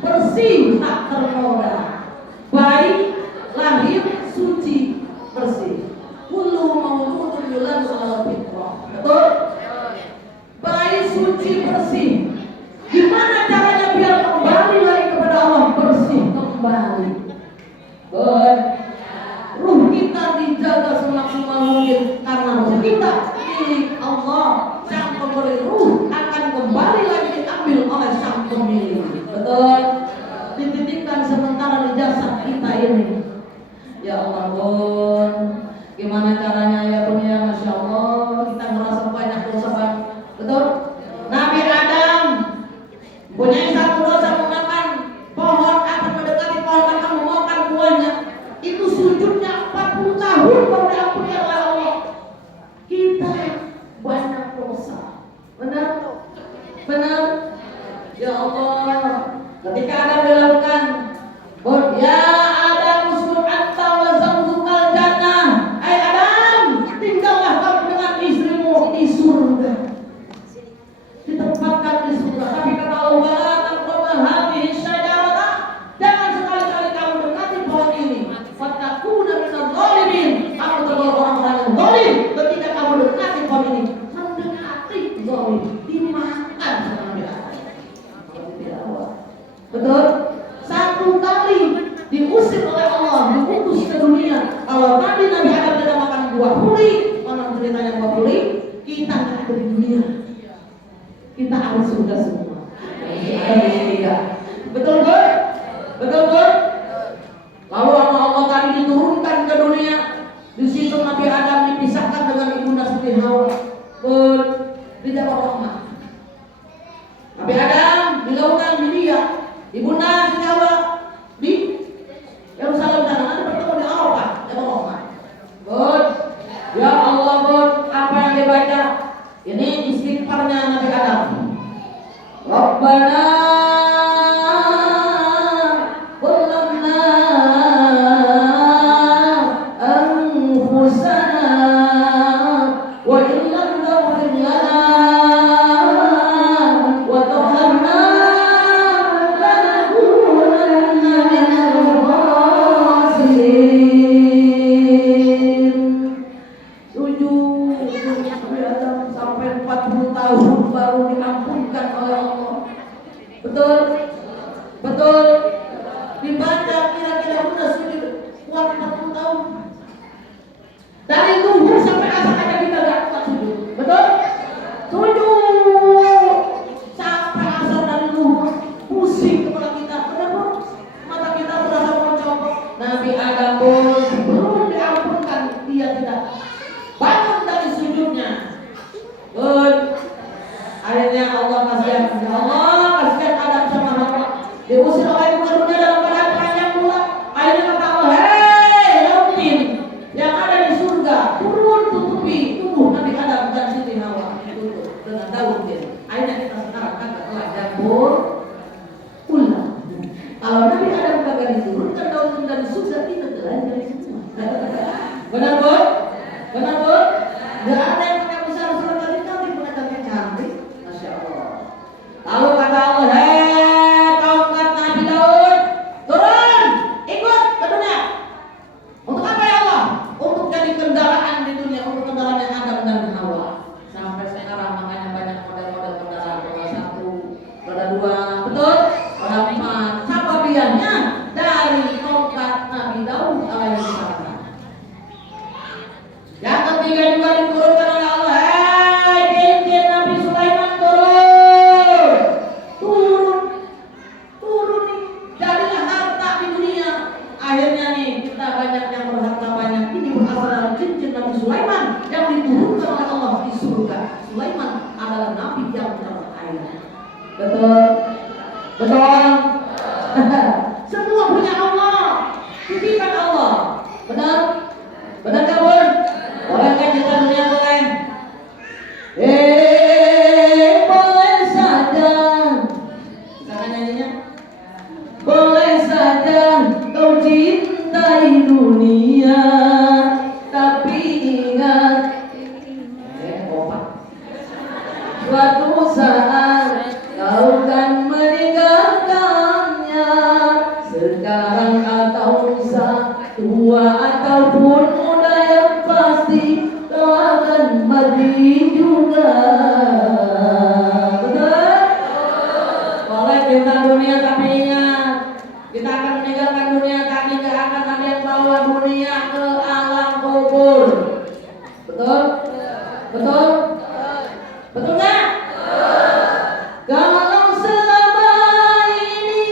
bersih tak ternoda, baik lahir suci bersih. Kullu mauludun yuladu 'alal fitrah. Betul? Baik suci bersih. Gimana caranya biar kembali lagi kepada Allah bersih kembali? Ruh kita dijaga semaksimal mungkin karena ruh kita milik Allah. Sang pemberi ruh akan kembali lagi diambil oleh sang pemilik. Betul? Dititipkan sementara di jasad kita ini. Ya Allah Bun, gimana caranya ya Bun ya? Masya Allah, kita merasa banyak dosa banget. Betul? Nabi Adam punya satu dosa, memakan pohon, akan mendekati pohon akan memakan buahnya. Itu sujudnya 40 tahun baru diampuni oleh Allah. Kita banyak dosa. Benar? Benar? Ya Allah, ketika Adam dilakukan, ya Adam uskun anta wa zawjukal jannah. Hai Adam, tinggallah kamu dengan istrimu di surga. Ditempatkan di surga. Tapi kata Allah, wala taqrabu hadhihi syajarata. Jangan sekali-kali kamu mendekati pohon ini. Fatakuna minadh dhalimin. Kamu tergolong orang-orang yang zalim ketika kamu mendekati pohon ini. Mendekati zalim, dimakan sama Nabi Adam. Betul? Satu kali diusir oleh Allah, diutus ke dunia. Kalau tadi Nabi Adam tidak makan buah huri, mana ceritanya buah huri? Kita nggak ada di dunia. Kita harus surga semua. Betul Bud? Betul Bud? Lalu Allah tadi diturunkan ke dunia. Di situ Nabi Adam dipisahkan dengan ibunda Siti Hawa. Bud, tidak rahmat. Nabi Adam dilakukan di dia. Ibunda Siti Hawa di Yerusalem sana, nanti bertemu di Arafah. Tidak rahmat. Bud, ya Allah Bud, apa yang dibaca? Ini istighfarnya Nabi Adam. Rabbana zalamna anfusana wa in lam taghfir lana wa tarhamna lanakunanna minal khasirin. Sujud Nabi Adam sampai 40 tahun baru diampunkan oleh Allah. Betul? Betul? Dibaca kira-kira udah sujud kuat 40 tahun. Dari zuhur sampai asar aja kita gak kuat sujud. Betul? Sujud sampai asar dari zuhur pusing kepala kita. Benar? Mata kita berasa mencopot. Nabi Adam pun sebelum diampunkan dia tidak bangun dari sujudnya. Akhirnya Allah kasihkan Adam sama Hawa. Diusir oleh ibu dunia dalam keadaan panjang pula. Akhirnya kata Allah, hei Lautin yang ada di surga, turun tutupi tubuh Nabi Adam dan Siti Hawa. Tutup dengan daun dia. Akhirnya kita sekarang kata telah dapur ulang. Kalau Nabi Adam kagak diturunkan daun dari surga, kita telah jadi semua. Benar Bud? Benar Bud? Gak ada yang pakai besar surat cantik, pakai cantik. Masya Allah. Lalu kata Allah, hei tongkat Nabi Daud, turun, ikut ke dunia. Untuk apa ya Allah? Untuk jadi kendaraan ketiga juga diturunkan oleh Allah. Hei, jin Nabi Sulaiman turun. Turun nih. Jadilah harta di dunia. Akhirnya nih kita banyak yang berharta banyak. Ini berasal dari jin Nabi Sulaiman yang diturunkan oleh Allah di surga. Sulaiman adalah nabi yang terkaya. Betul? Betul? Semua punya Allah. Titipan Allah. Benar? Benar gak Bun? Boleh kan kita dunia boleh? Boleh saja. Misalkan nyanyinya. Boleh saja kau cintai dunia, tapi ingat, suatu saat kau kan meninggalkannya. Sekarang atau lusa, tua ataupun muda, yang pasti kau akan mati juga. Betul? Boleh cinta dunia tapi ingat, kita akan meninggalkan dunia tapi gak akan ada yang bawa dunia ke alam kubur. Betul? Betul? Betul gak? Kalau selama ini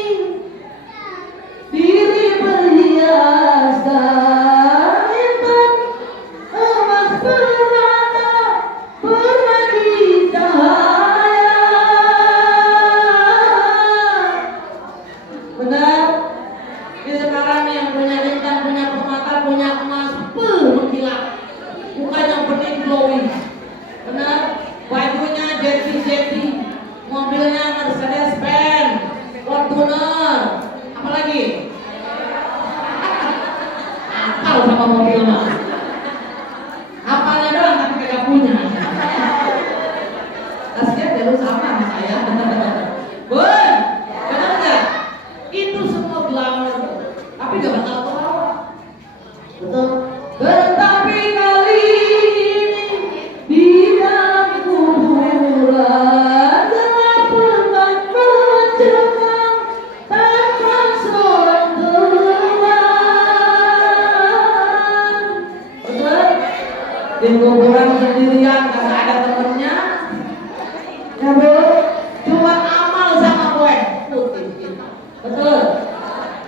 diri berhias dan intan, emas permata berbagi cahaya. Benar? Ini sekarang yang punya bintang, punya permata, punya emas, mengkilat. Bukan yang penting glowing. Benar? Bajunya Jeti, mobilnya Mercedes-Benz, Fortuner, apalagi? Apal sama mobil mah. Apalnya doang tapi kagak punya. Kasihan deh lu sama saya. Bun, benar nggak? Itu semua glamour, tapi gak bakal kebawa. Betul? Tetapi kali ini di dalam kuburan gelap pekat mencekam tanpa seorang teman. Betul? Di kuburan sendirian karena ada temennya. Ya Bu, cuma amal sama gue putih. Betul?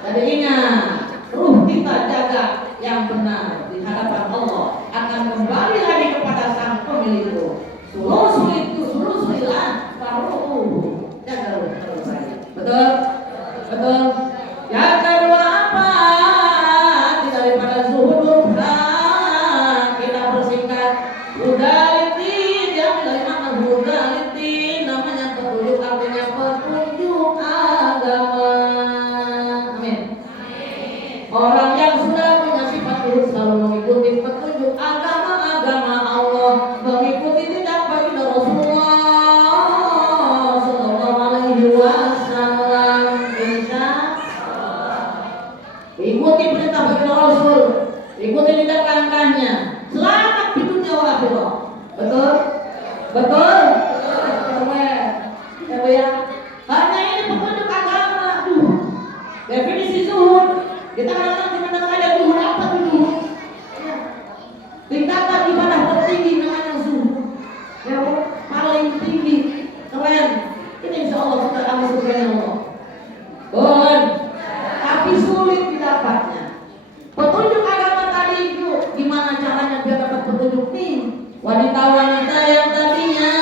Jadi ingat, ruh kita jaga yang benar di hadapan Allah akan kembali lagi kepada sang pemilik. Sulusulilah paruh. Jaga ruh terus saya. Betul? Betul? Yang kedua apa? Daripada zuhud kita bersingkat hudaliti, dia bilang nama hudaliti, namanya petunjuk, artinya petunjuk agama. Amin. Orang yang sudah punya sifat lurus selalu mengikuti petunjuk agama Allah, mengikuti tindak baginda Rasulullah Sallallahu Alaihi Wasallam. Ikuti perintah baginda Rasul, ikuti tindak langkahnya, selamat di dunia wal akhirah. Betul? Betul? Ya, hanya ini petunjuk agama. Definisi zuhud. Kita kadang-kadang cuma ada zuhud, apa itu zuhud? Ya. Tingkatan ibadah tertinggi namanya zuhud. Ya, paling tinggi, keren. Ini insya Allah kita akan surganya Allah. Bon, tapi sulit didapatnya. Petunjuk agama tadi itu gimana caranya biar dapat petunjuk nih? Wanita-wanita yang tadinya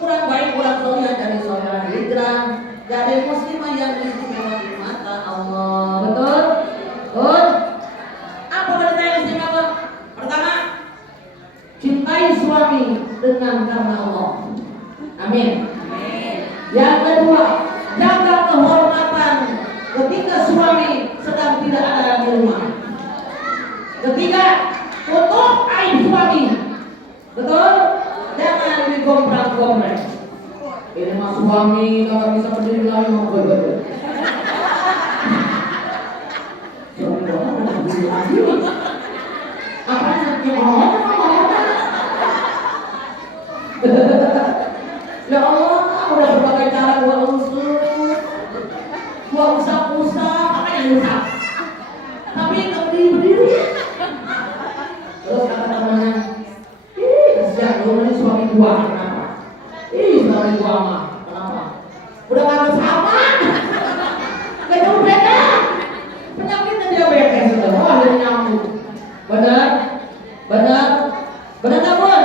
kurang baik, kurang soleh, dari soleh hijrah, jadi muslimah yang istimewa di mata Allah. Betul? Betul? Apa wanita yang istimewa? Pertama, cintai suami dengan karena Allah. Amin. Yang kedua, jaga kehormatan ketika suami sedang tidak ada di rumah. Ketiga, tutup aib suami. Betul? Jangan digombrang-gombrang. Ini mah suami kalau bisa berdiri lagi mau gue. Suami doang mau berdiri lagi. Apanya? Ya Allah, udah berbagai cara gua usut, gua usap-usap, apa yang usap? Tapi nggak berdiri. Terus kata temannya, Gua ini suami gua, kenapa? Ih, suami gua mah, kenapa? Udah kagak sama. Gak jauh beda. Penyakitnya diabetes sudah. Wah, jadi nyamuk. Benar? Benar? Benar nggak, Bun?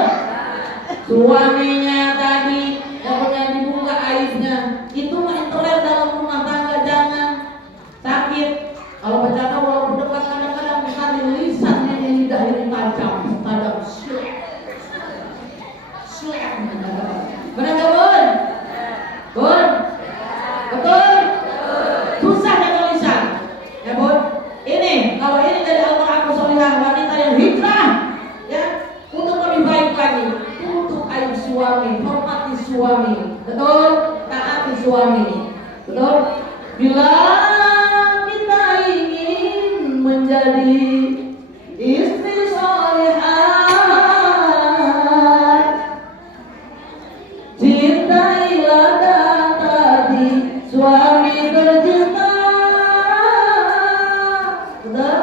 Suaminya tadi yang punya dibuka aibnya, itu mah internet dalam rumah tangga, jangan sakit. Kalau bercanda walaupun dekat kadang-kadang bisa lisannya yang lidah ini tajam, syek. Benar nggak, Bun? Bun? Betul? Susah jaga lisan, ya Bun. Ini kalau ini dari al-Qur'an Sholihah, wanita yang hijrah, ya, untuk lebih baik lagi, untuk aib suami, hormati suami, betul? Taati suami, betul? Bila kita ingin menjadi istri sholihah, cintailah dan taati suami tercinta. Betul?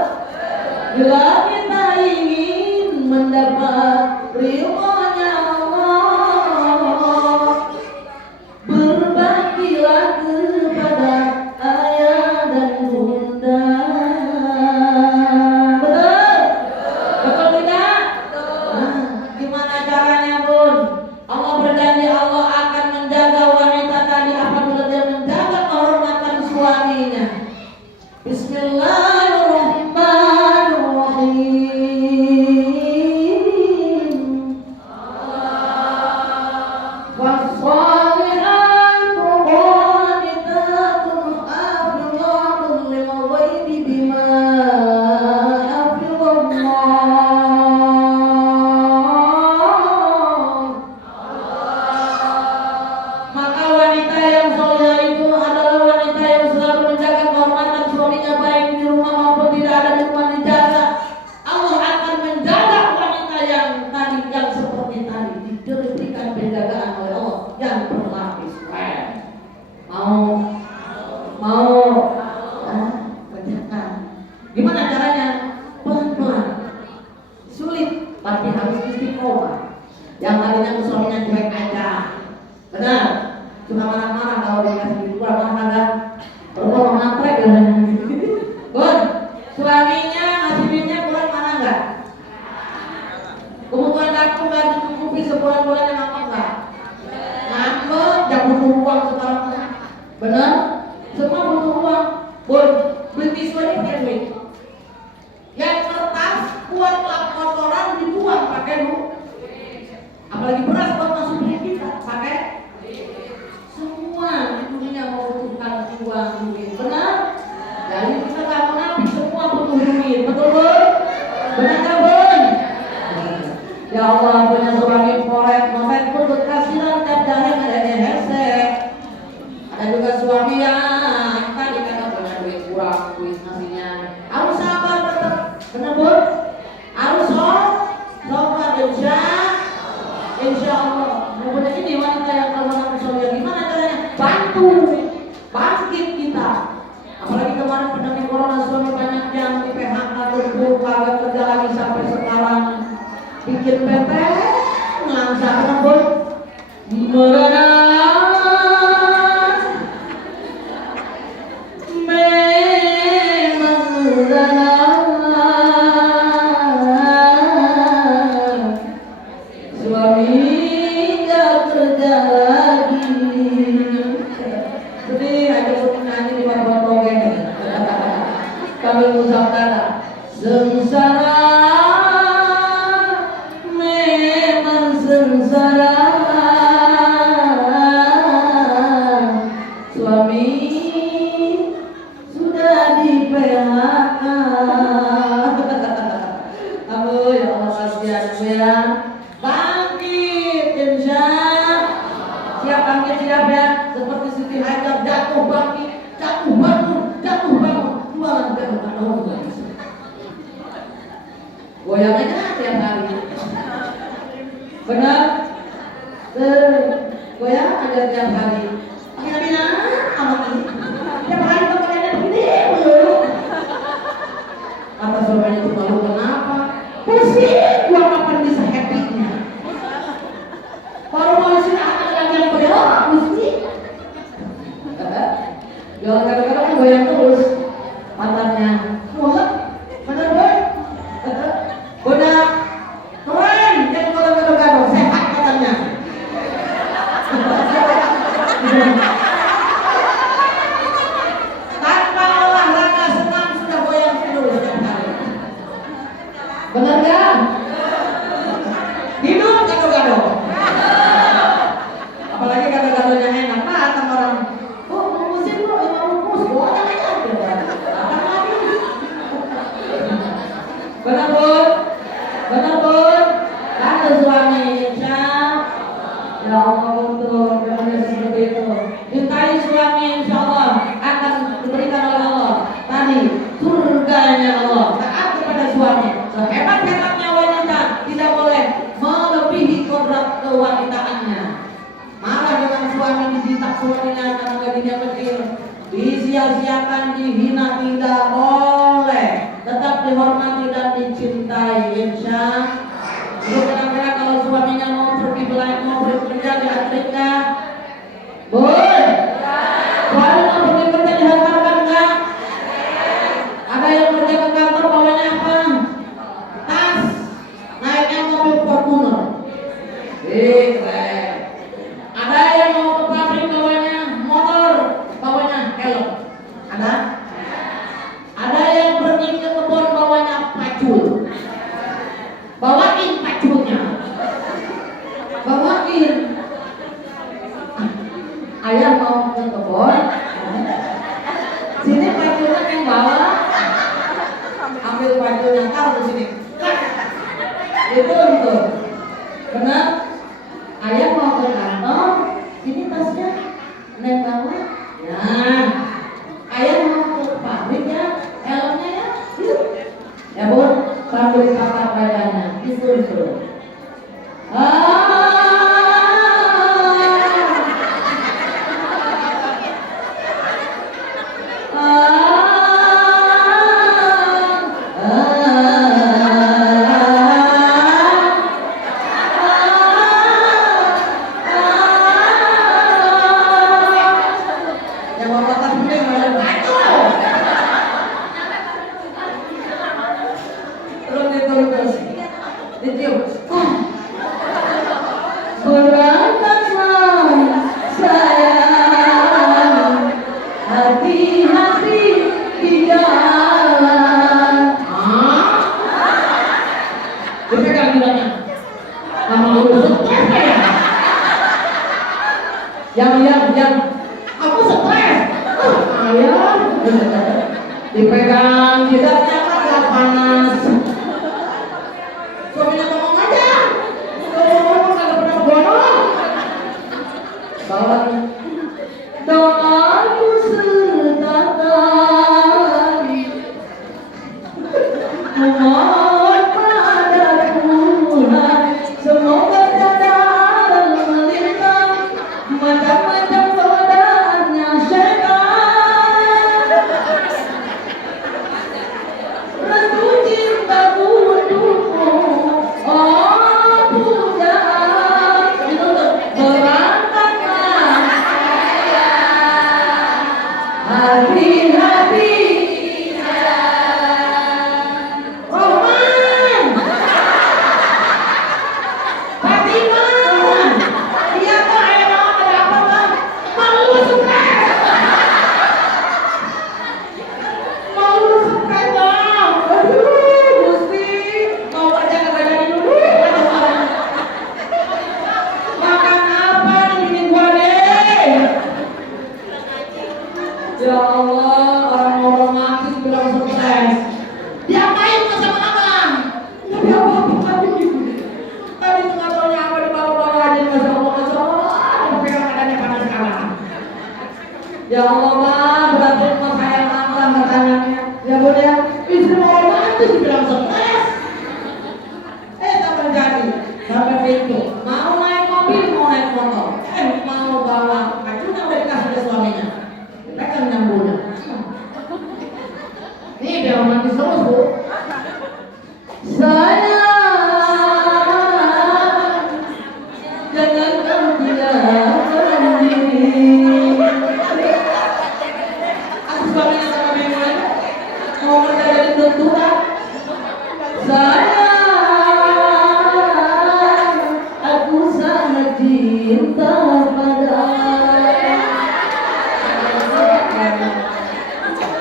Bila kita ingin mendapat ridhonya Allah, berbaktilah kepada ayah dan bunda. Betul? Betul tidak? Nah, gimana caranya, Bun? Allah berjanji Allah akan menjaga wanita tadi apabila dia menjaga kehormatan suaminya. Bismillahirrahmanirrahim. Wassalihatu qanitatun hafizatun lil ghaibi bima hafizallah. Maka wanita yang solehah itu adalah wanita yang selalu menjaga kehormatan suaminya, baik di rumah maupun tidak ada di rumah dijaga. Allah akan menjaga wanita yang tadi, yang seperti tadi, diberikan penjagaan oleh Allah yang berlapis. Mau kerjakan. Gimana caranya? Pelan-pelan. Sulit, tapi harus istiqomah. Yang tadinya suaminya cuek aja, benar, cuma marah-marah kalau dikasih di luar, marah enggak? Kalau ngantrek ya. Bun, suaminya ngasih duitnya kurang, marah enggak? Kebutuhan dapur nggak dicukupi sebulan-bulan yang ngambek enggak? Ngambek, jangan butuh uang sekarang. Benar? Semua butuh uang. Bun, beli tisu aja pakai duit. Yang kertas buat lap kotoran dibuang pakai duit. Apalagi beras buat masukin kita pakai. Semua di dunia membutuhkan uang, duit, benar? Jadi kita nggak menafik, semua butuh duit, betul Bun? Benar nggak, Bun? Ya Allah, punya suami poret, moret pun berkasihan dan jalan adanya hesek. Ada juga suami yang tadi kata punya duit kurang, duit nasinya. Harus sabar, betul? Benar Bun? Harus sabar, insya Allah. Kemudian ini wanita yang kalau soleh, gimana caranya? Bantu, bangkit kita. Apalagi kemarin pandemi corona, suami banyak yang di PHK, berburu, kagak kerja lagi sampai sekarang. Bikin PP, ngangsa rambut, merenang, memang merenang. Suami nggak kerja lagi. Sedih aja pun nyanyi di bawah togeng. Kami musyawarah sengsara, memang sengsara. Suami sudah di PHK. Aduh ya Allah, kasihan ya. Bangkit, insya. Siap bangkit, siap ya. Seperti Siti Hajar, jatuh bangkit, jatuh bangun, jatuh bangun. Jualan jangan ada orang nggak bisa. Goyang aja tiap hari. Benar? Goyang aja tiap hari. Pakai bina amat ini. Tiap hari pakaiannya begini mulu. Kata suaminya itu malu, kenapa? Pusing, gua kapan bisa happy-nya. Ya Allah betul, jangan seperti itu. Cintai suami, insya Allah akan diberikan oleh Allah. Tadi surganya Allah. Taat kepada suami. Sehebat-hebatnya wanita tidak boleh melebihi kodrat kewanitaannya. Malah dengan suami dijitak suaminya karena gajinya kecil, disia-siakan, dihina, tidak boleh. Tetap dihormati dan dicintai, insya Allah. Kira-kira kalau suaminya mau pergi belanja, mau pergi kerja diantarkan, boleh. Suami mau pergi kerja dihantarkan enggak? Ada yang kerja ke kantor bawanya apa? Tas, naiknya mobil Fortuner. Keren. Ada yang mau ke pabrik bawanya motor, bawanya helm. Ada? Ada yang pergi ke kebun bawanya pacul. Bawain paculnya. Bawain. Ayah mau ke kebun. Sini paculnya yang bawa. Ambil paculnya, taruh di sini. Itu. Benar? Ayah mau ke kantor. Ini tasnya Neng bawa. Nah, ayah mau ke pabrik ya, helmnya ya. Ya Bun, sambil kakak badannya disuruh. Yang bawa tas penting malah kacau. Terus ditiup. Berangkatlah sayang, hati-hati di jalan. Dipegang bilangnya. Sama guru stres ya. Yang. Aku stres. Ayah. Dipegang jidatnya agak panas. Suaminya ngomong aja. Ngomong kagak pernah bodoh. Bawa doaku sertakan, mohon pada Tuhan, semoga tidak melintang macam-macam godaannya syaitan. Restu cintaku untukmu, oh pujaan. Berangkatlah hati-hati. Roman, Fatimah, iya kok enak, ada apa bang? Malu stres. Malu stres bang. Aduh, Gusti, mau kerja kagak jadi dulu. Makan apa nih gua deh? Ya Allah, orang-orang mati bilang stres. Diapain mas sama abang? Nggak ada apa-apa tadi. Tadi tengah tahunnya apa dibawa-bawa aja, masya Allah. Pegang badannya panas sekarang. Ya Allah bang, berarti rumah saya mangga makanannya. Ya boleh ya, istri mau bantu dibilang stres. Tak terjadi. Sampai pintu, mau naik mobil, mau naik motor. Mau bawa kacungnya udah dikasih ke suaminya. Pegang nyambungnya. Nih biar romantis terus bu. Sayang, jangan kau tinggalkan diri. Aku suaminya sama Bengan mau kerja jadi tentara. Sayang, aku sangat cinta padamu.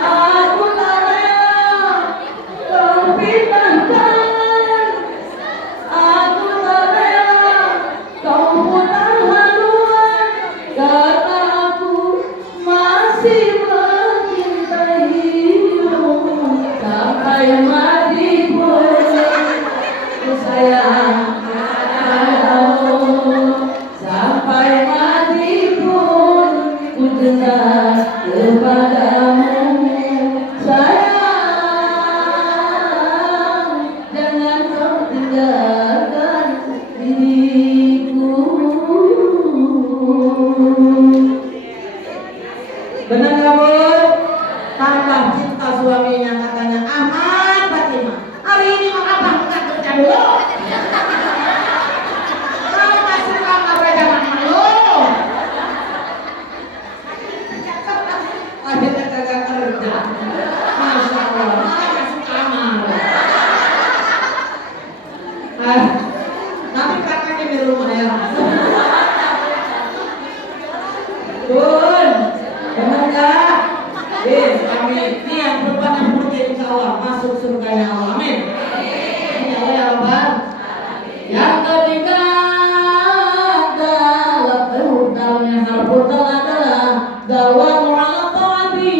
Aku tak rela Nanti kakaknya di rumah ya. Bun, benar nggak? Amin. Ini yang berbanyak berarti insya Allah masuk surganya Allah. Amin. Ini Allah ya Rabbal. Yang ketiga dalamnya harful adalah dawamu ala taati.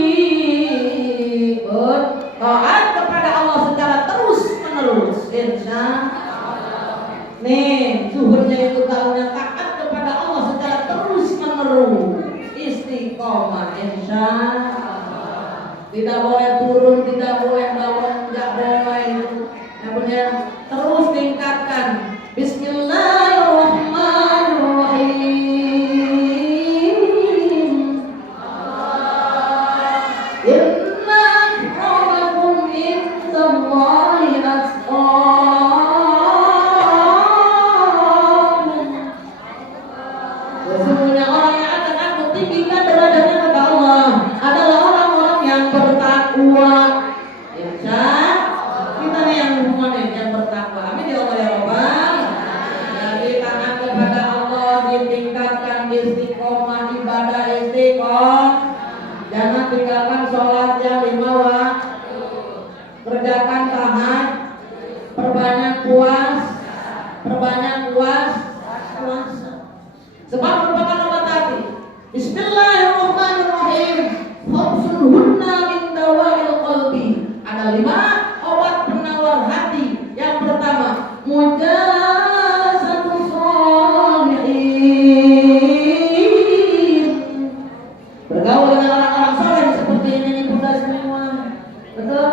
Taat kepada Allah secara terus menerus. Insya Allah. Nih, zuhurnya itu tahunnya taat kepada Allah secara terus menerus. Istiqomah insya Allah. Tidak boleh turun, tidak boleh bawah, tidak boleh itu. Yang punya terus tingkatkan. Bismillahirrahmanirrahim. Inna akramakum indallahi atqakum. Sesungguhnya orang yang akan aku tinggikan derajatnya kepada Allah adalah orang-orang yang bertakwa. Insya kita nih yang hubungan yang bertakwa. Amin ya Allah ya Rabbal. Jadi taat kepada Allah ditingkatkan, istiqomah ibadah istiqomah. Jangan tinggalkan sholat yang 5 waktu. Kerjakan tahajud, perbanyak puasa. Sebab merupakan obat hati. Bismillahirrahmanirrahim. Hafsulhunna min dawa'il qalbi. Ada 5 obat penawar hati. Yang pertama, mujazatus sholihin. Bergaul dengan orang-orang saleh seperti ini Bunda semua. Betul?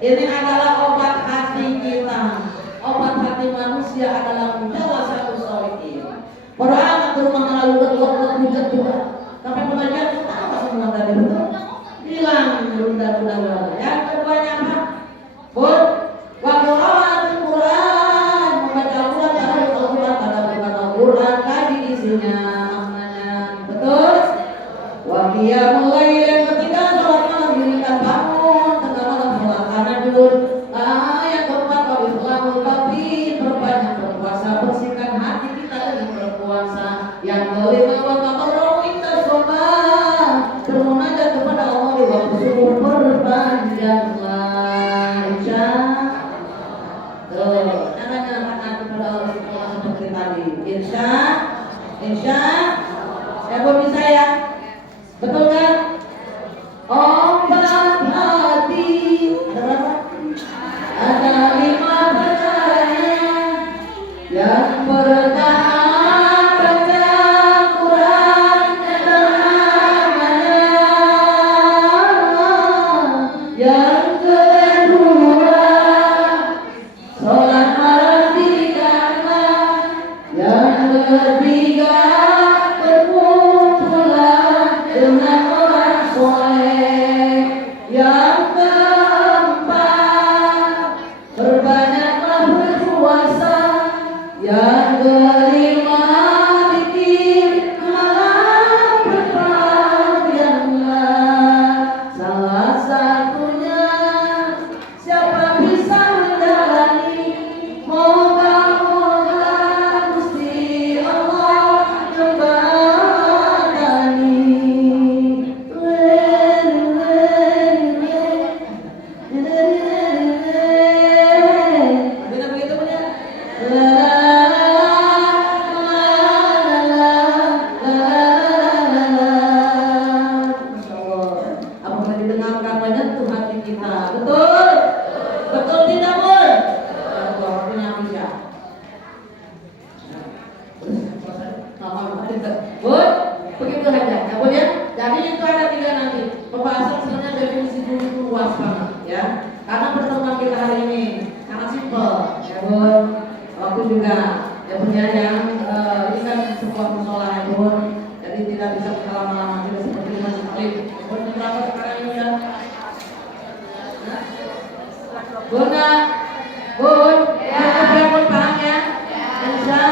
Ini adalah obat hati kita. Obat hati manusia adalah mujazatus sholihin. Para anak berumah lalu hujat juga. Tapi pengajian kita apa semua tadi betul? Hilang bunda-bunda. Yang keduanya apa? Bud, qiraatul Quran, membaca Al-Quran, ada berkata Quran kaji isinya maknanya. Betul? Wa qiyamul lail, yang ketiga sholat malam dirikan bangun tengah malam sholat tahajud. Yang keempat Islamul kabir, perbanyak berpuasa, bersihkan hati kita dengan berpuasa. Yang kelima wa tabarruk inda sholat, bermunajat kepada Allah di waktu subuh, perpanjanglah insya Allah. Jangan taat kepada Allah seperti tadi. Insya ya Bu bisa ya. Betul kan? Obat hati ada 5 perkara. Yang pertama baca Quran dan namanya. Yang kedua sholat malam di kamar. Yang ketiga berkumpulan dengan orang soleh. Yang keempat berbanyaklah berpuasa. Yang kelima bikin malam berpanjanglah. Salah satunya siapa bisa menjalani. Moga-moga Gusti Allah memberkati. Begitu punya. Apabila didengarkan menyentuh hati kita. Betul? Betul tidak Bun? Betul, artinya bisa. Bun, begitu saja ya Bun ya. Jadi itu ada 3 nanti. Pembahasan sebenarnya definisi dulu itu luas banget ya. Karena pertemuan kita hari ini sangat simpel ya Bun. Waktu juga ya Bun ya, yang ini kan sebuah musola ya Bun. Jadi tidak bisa kita lama-lama, tidak seperti Mas Malik. Bun berapa sekarang ini ya? Bunda, Bun, ya Bun paham ya? Insya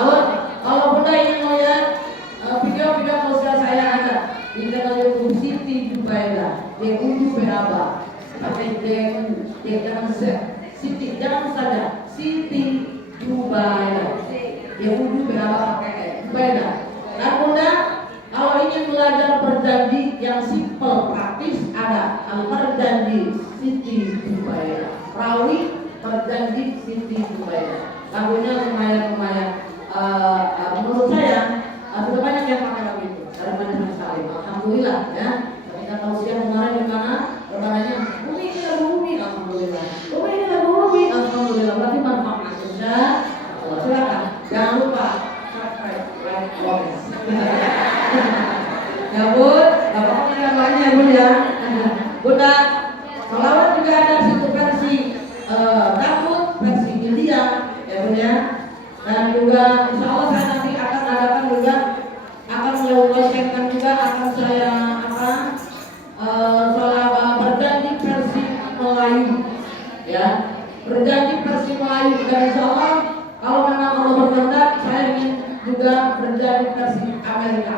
Bun, kalau Bunda ingin melihat video-video sosial saya ada di channel YouTube Siti Jubaida, DU Beraba, pakai D, jangan Siti, jangan saja Siti Jubaida. Ya wudhu berapa pakai Jubaida. Nah bunda, kalau ingin belajar berjanji yang simple praktis ada berjanji Siti Jubaida. Perawi berjanji Siti Jubaida. Lagunya lumayan menurut saya sudah banyak yang pakai lagu itu. Ada banyak sekali. Alhamdulillah ya. Ketika tausiah kemarin di mana bertanya, Umi ini lagu Umi, alhamdulillah. Umi ini lagu Umi, alhamdulillah. Berarti manfaat ya. Silakan. Jangan lupa subscribe, like, comment. Ya bun, bapak punya banyak bun ya. Bunda, selawat juga ada satu versi Dawud, versi India, ya bun ya. Dan juga insya Allah saya nanti akan adakan juga akan melakukan juga akan saya berjanji versi Melayu, ya berjanji versi Melayu dan insya Allah kalau memang Allah berkehendak saya ingin juga berjanji versi Amerika.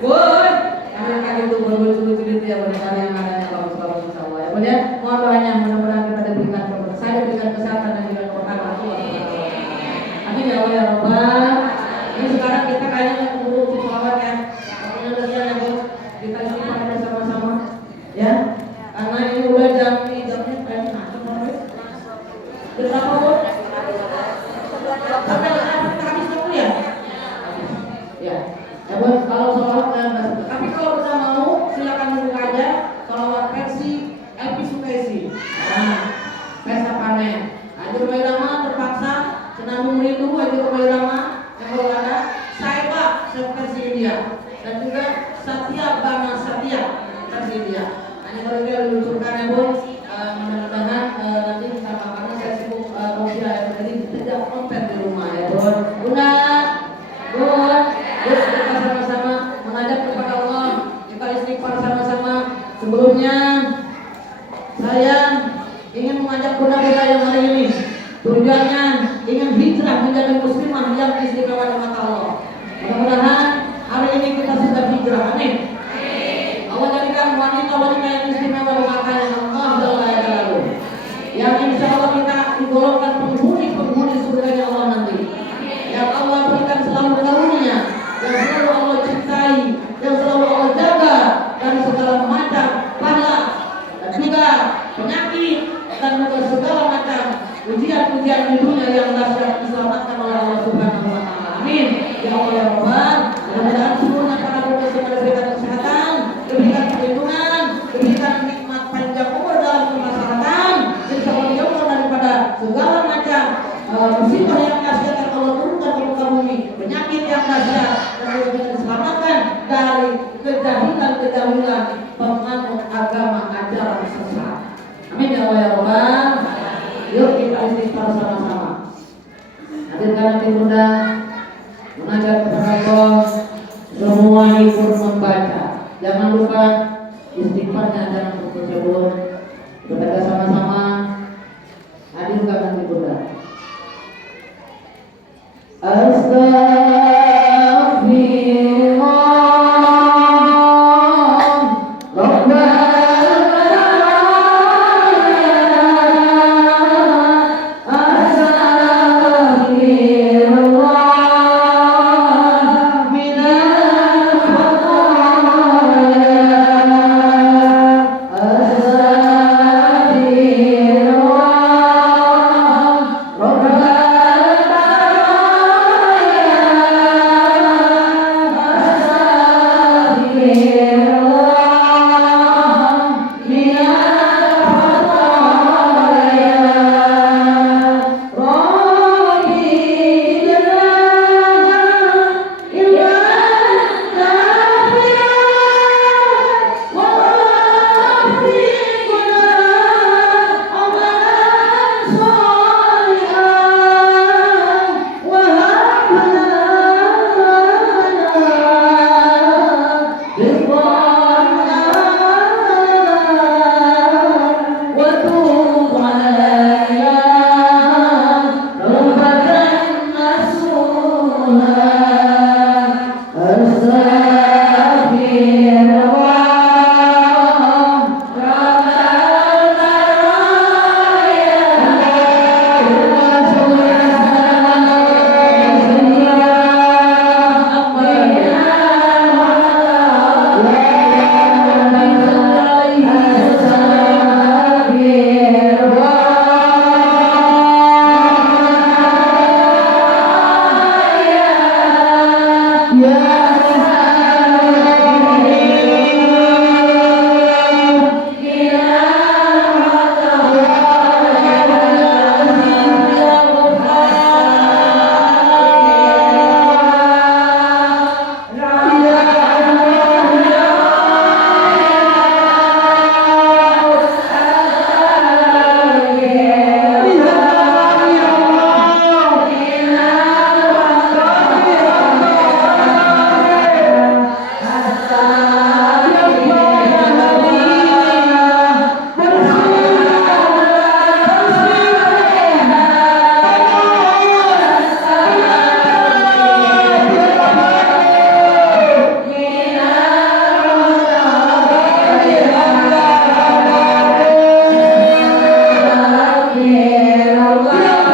Bun, Amerika itu berlucu-lucu gitu ya, benar yang adanya bagus-bagus insya Allah ya. Kemudian mohon doanya mudah-mudahan kita diberikan saya diberikan kesehatan dan juga keberkahan Allah. Amin ya Allah ya Rabbal. Ini sekarang kita kayaknya untuk selawat ya. Kemudian kalian yang kita istighfar bersama-sama ya. Karena ini udah jamnya berapa Bu? Sampai habis waktu ya? Ya. Ya Bu, kalau selawat tapi kalau kita mau silakan buka aja selawat versi Elvi Sukaisi. Nah, pesta panen. Haji Rumah terpaksa senandung rindu Haji Rumah yang kalau ada saya Pak versi India dan juga Satya Bana Satya versi India. Hanya kalau dia diluncurkan ya Bu, mudah-mudahan nanti sama karena saya sibuk tausiah jadi tidak konten di rumah ya Bu. Bunda, Bun, yuk kita sama-sama mengajak kepada Allah, kita istighfar sama-sama. Sebelumnya saya ingin mengajak bunda-bunda yang hari ini tujuannya ingin hijrah menjadi muslimah yang istiqamah di mata Allah. Mudah-mudahan hari ini kita sudah hijrah. Amin. Allah jadikan wanita-wanita yang istimewa di matanya Allah Jalla Jalaluhu. Yang insya Allah kita digolongkan penghuni surganya Allah nanti. Yang Allah berikan selalu karunia, yang selalu Allah cintai, yang selalu Allah jaga dari segala macam bala dan juga penyakit dan juga segala macam ujian-ujian di dunia yang dahsyat diselamatkan oleh Allah Subhanahu wa taala. Amin. Ya Allah ya Rabbal. Mudah-mudahan seluruhnya para pemirsa diberikan kesehatan, diberikan perlindungan, diberikan nikmat panjang umur dalam kemaslahatan, insya Allah dijauhkan daripada segala macam musibah yang dahsyat yang Allah turunkan ke muka bumi, penyakit yang dahsyat, dan juga diselamatkan dari kejahilan penganut agama ajaran sesat. Amin ya Allah ya Rabbal. Yuk kita istighfar sama-sama. Hadirkan hati bunda, menajat kepada Allah, semua ikut membaca. Jangan lupa istighfarnya jangan putus sebelum berbaca sama-sama. Hadirkan hati bunda. Astagfirullah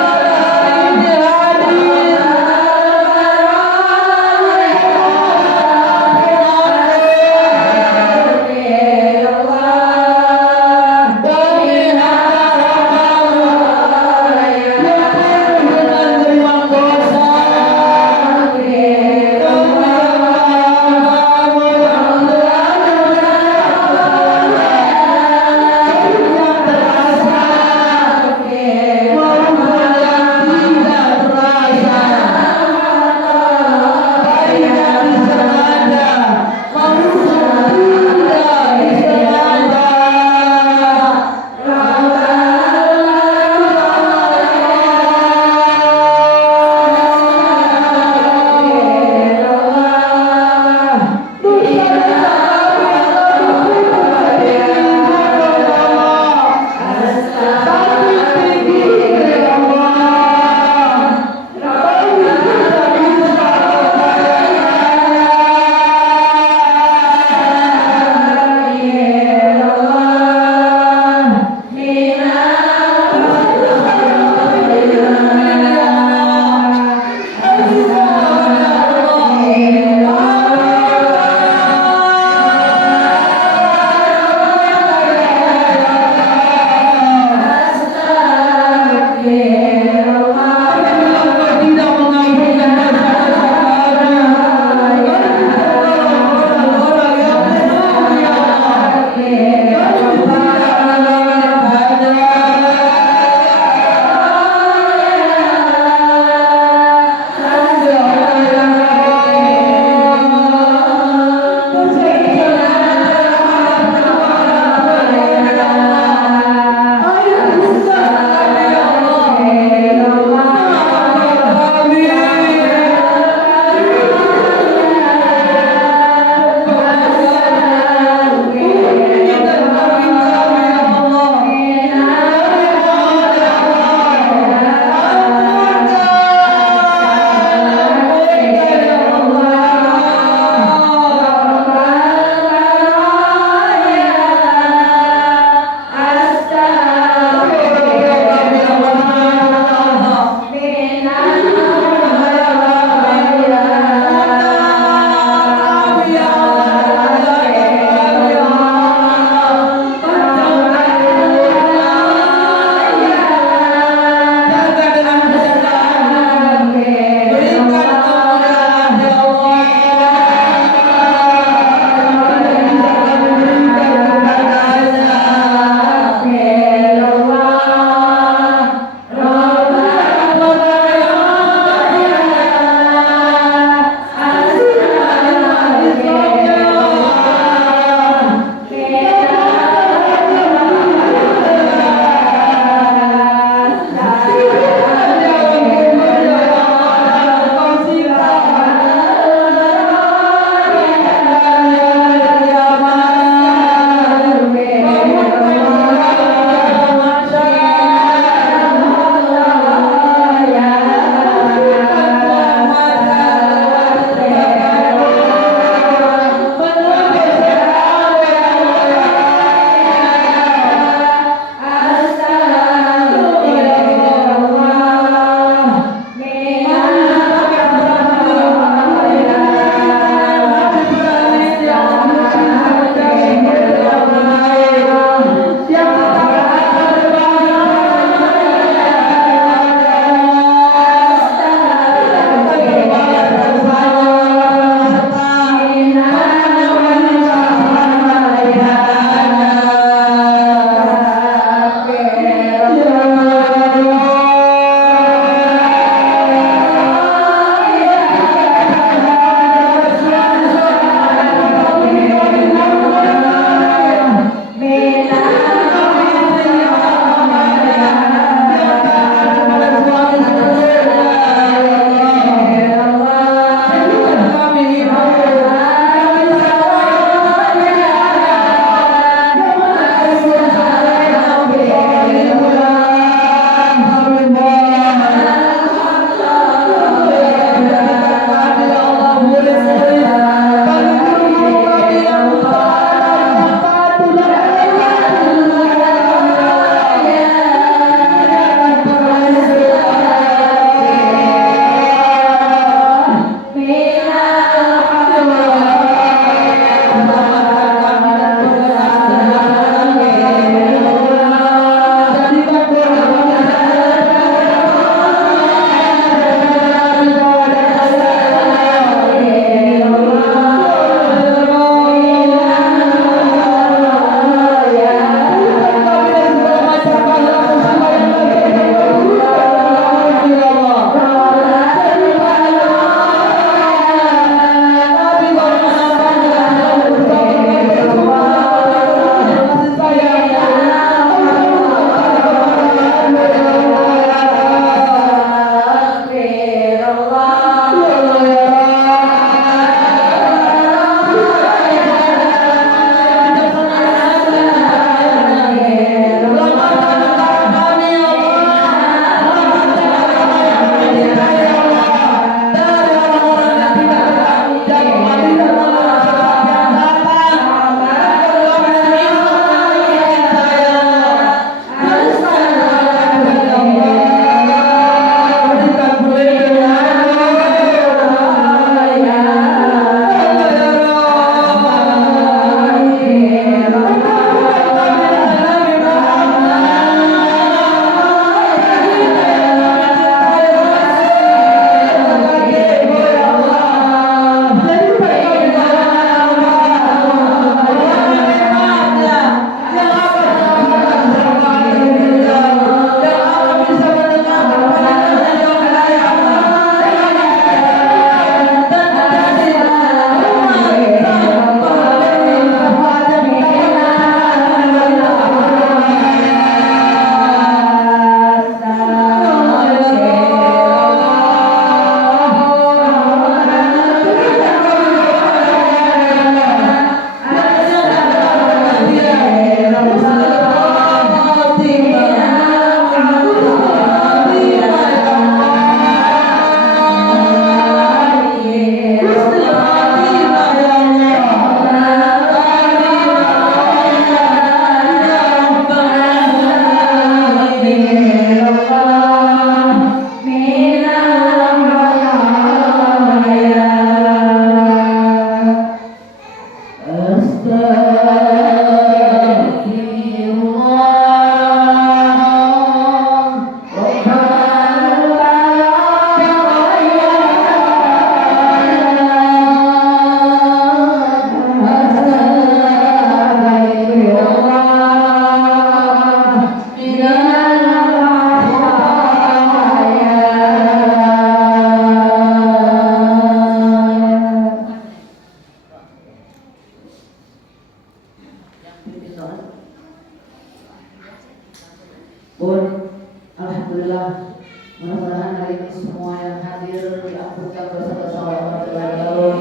Mudah-mudahan hari ini semua yang hadir diampunkan dosa-dosa Allah.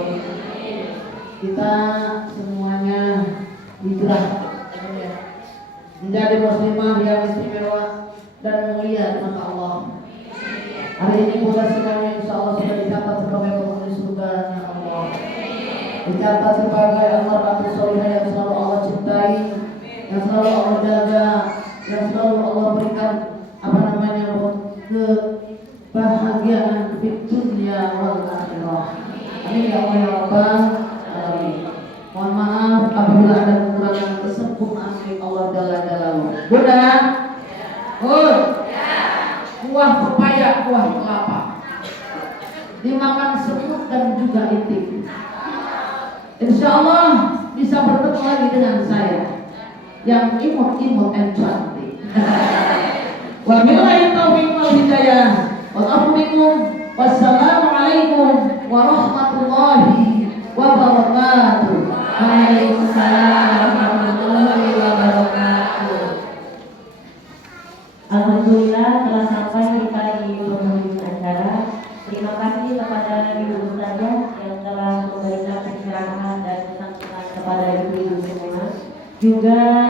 Kita semuanya hijrah menjadi muslimah yang istimewa dan mulia di mata Allah. Hari ini kita semuanya insya Allah sudah dicatat sebagai penghuni surga-Nya Allah. Dicatat sebagai amal-amal soleh yang selalu Allah cintai, yang selalu Allah jaga, yang selalu Allah berikan kebahagiaan di dunia wal akhirah. Amin ya Allah ya Rabbal alamin. Mohon maaf apabila ada kekurangan, kesempurnaan milik Allah Jalla Jalaluhu. Bunda, buah pepaya, buah kelapa dimakan semut dan juga itik. Insya Allah bisa bertemu lagi dengan saya yang imut-imut dan cantik. Wabillahi taufiq wal hidayah. Wassalamualaikum warahmatullahi wabarakatuh. Waalaikumsalam warahmatullahi wabarakatuh. Alhamdulillah telah sampai kita di penghujung acara. Terima kasih kepada Ibu Ustazah yang telah memberikan pencerahan dan santunan kepada ibu-ibu semua. Juga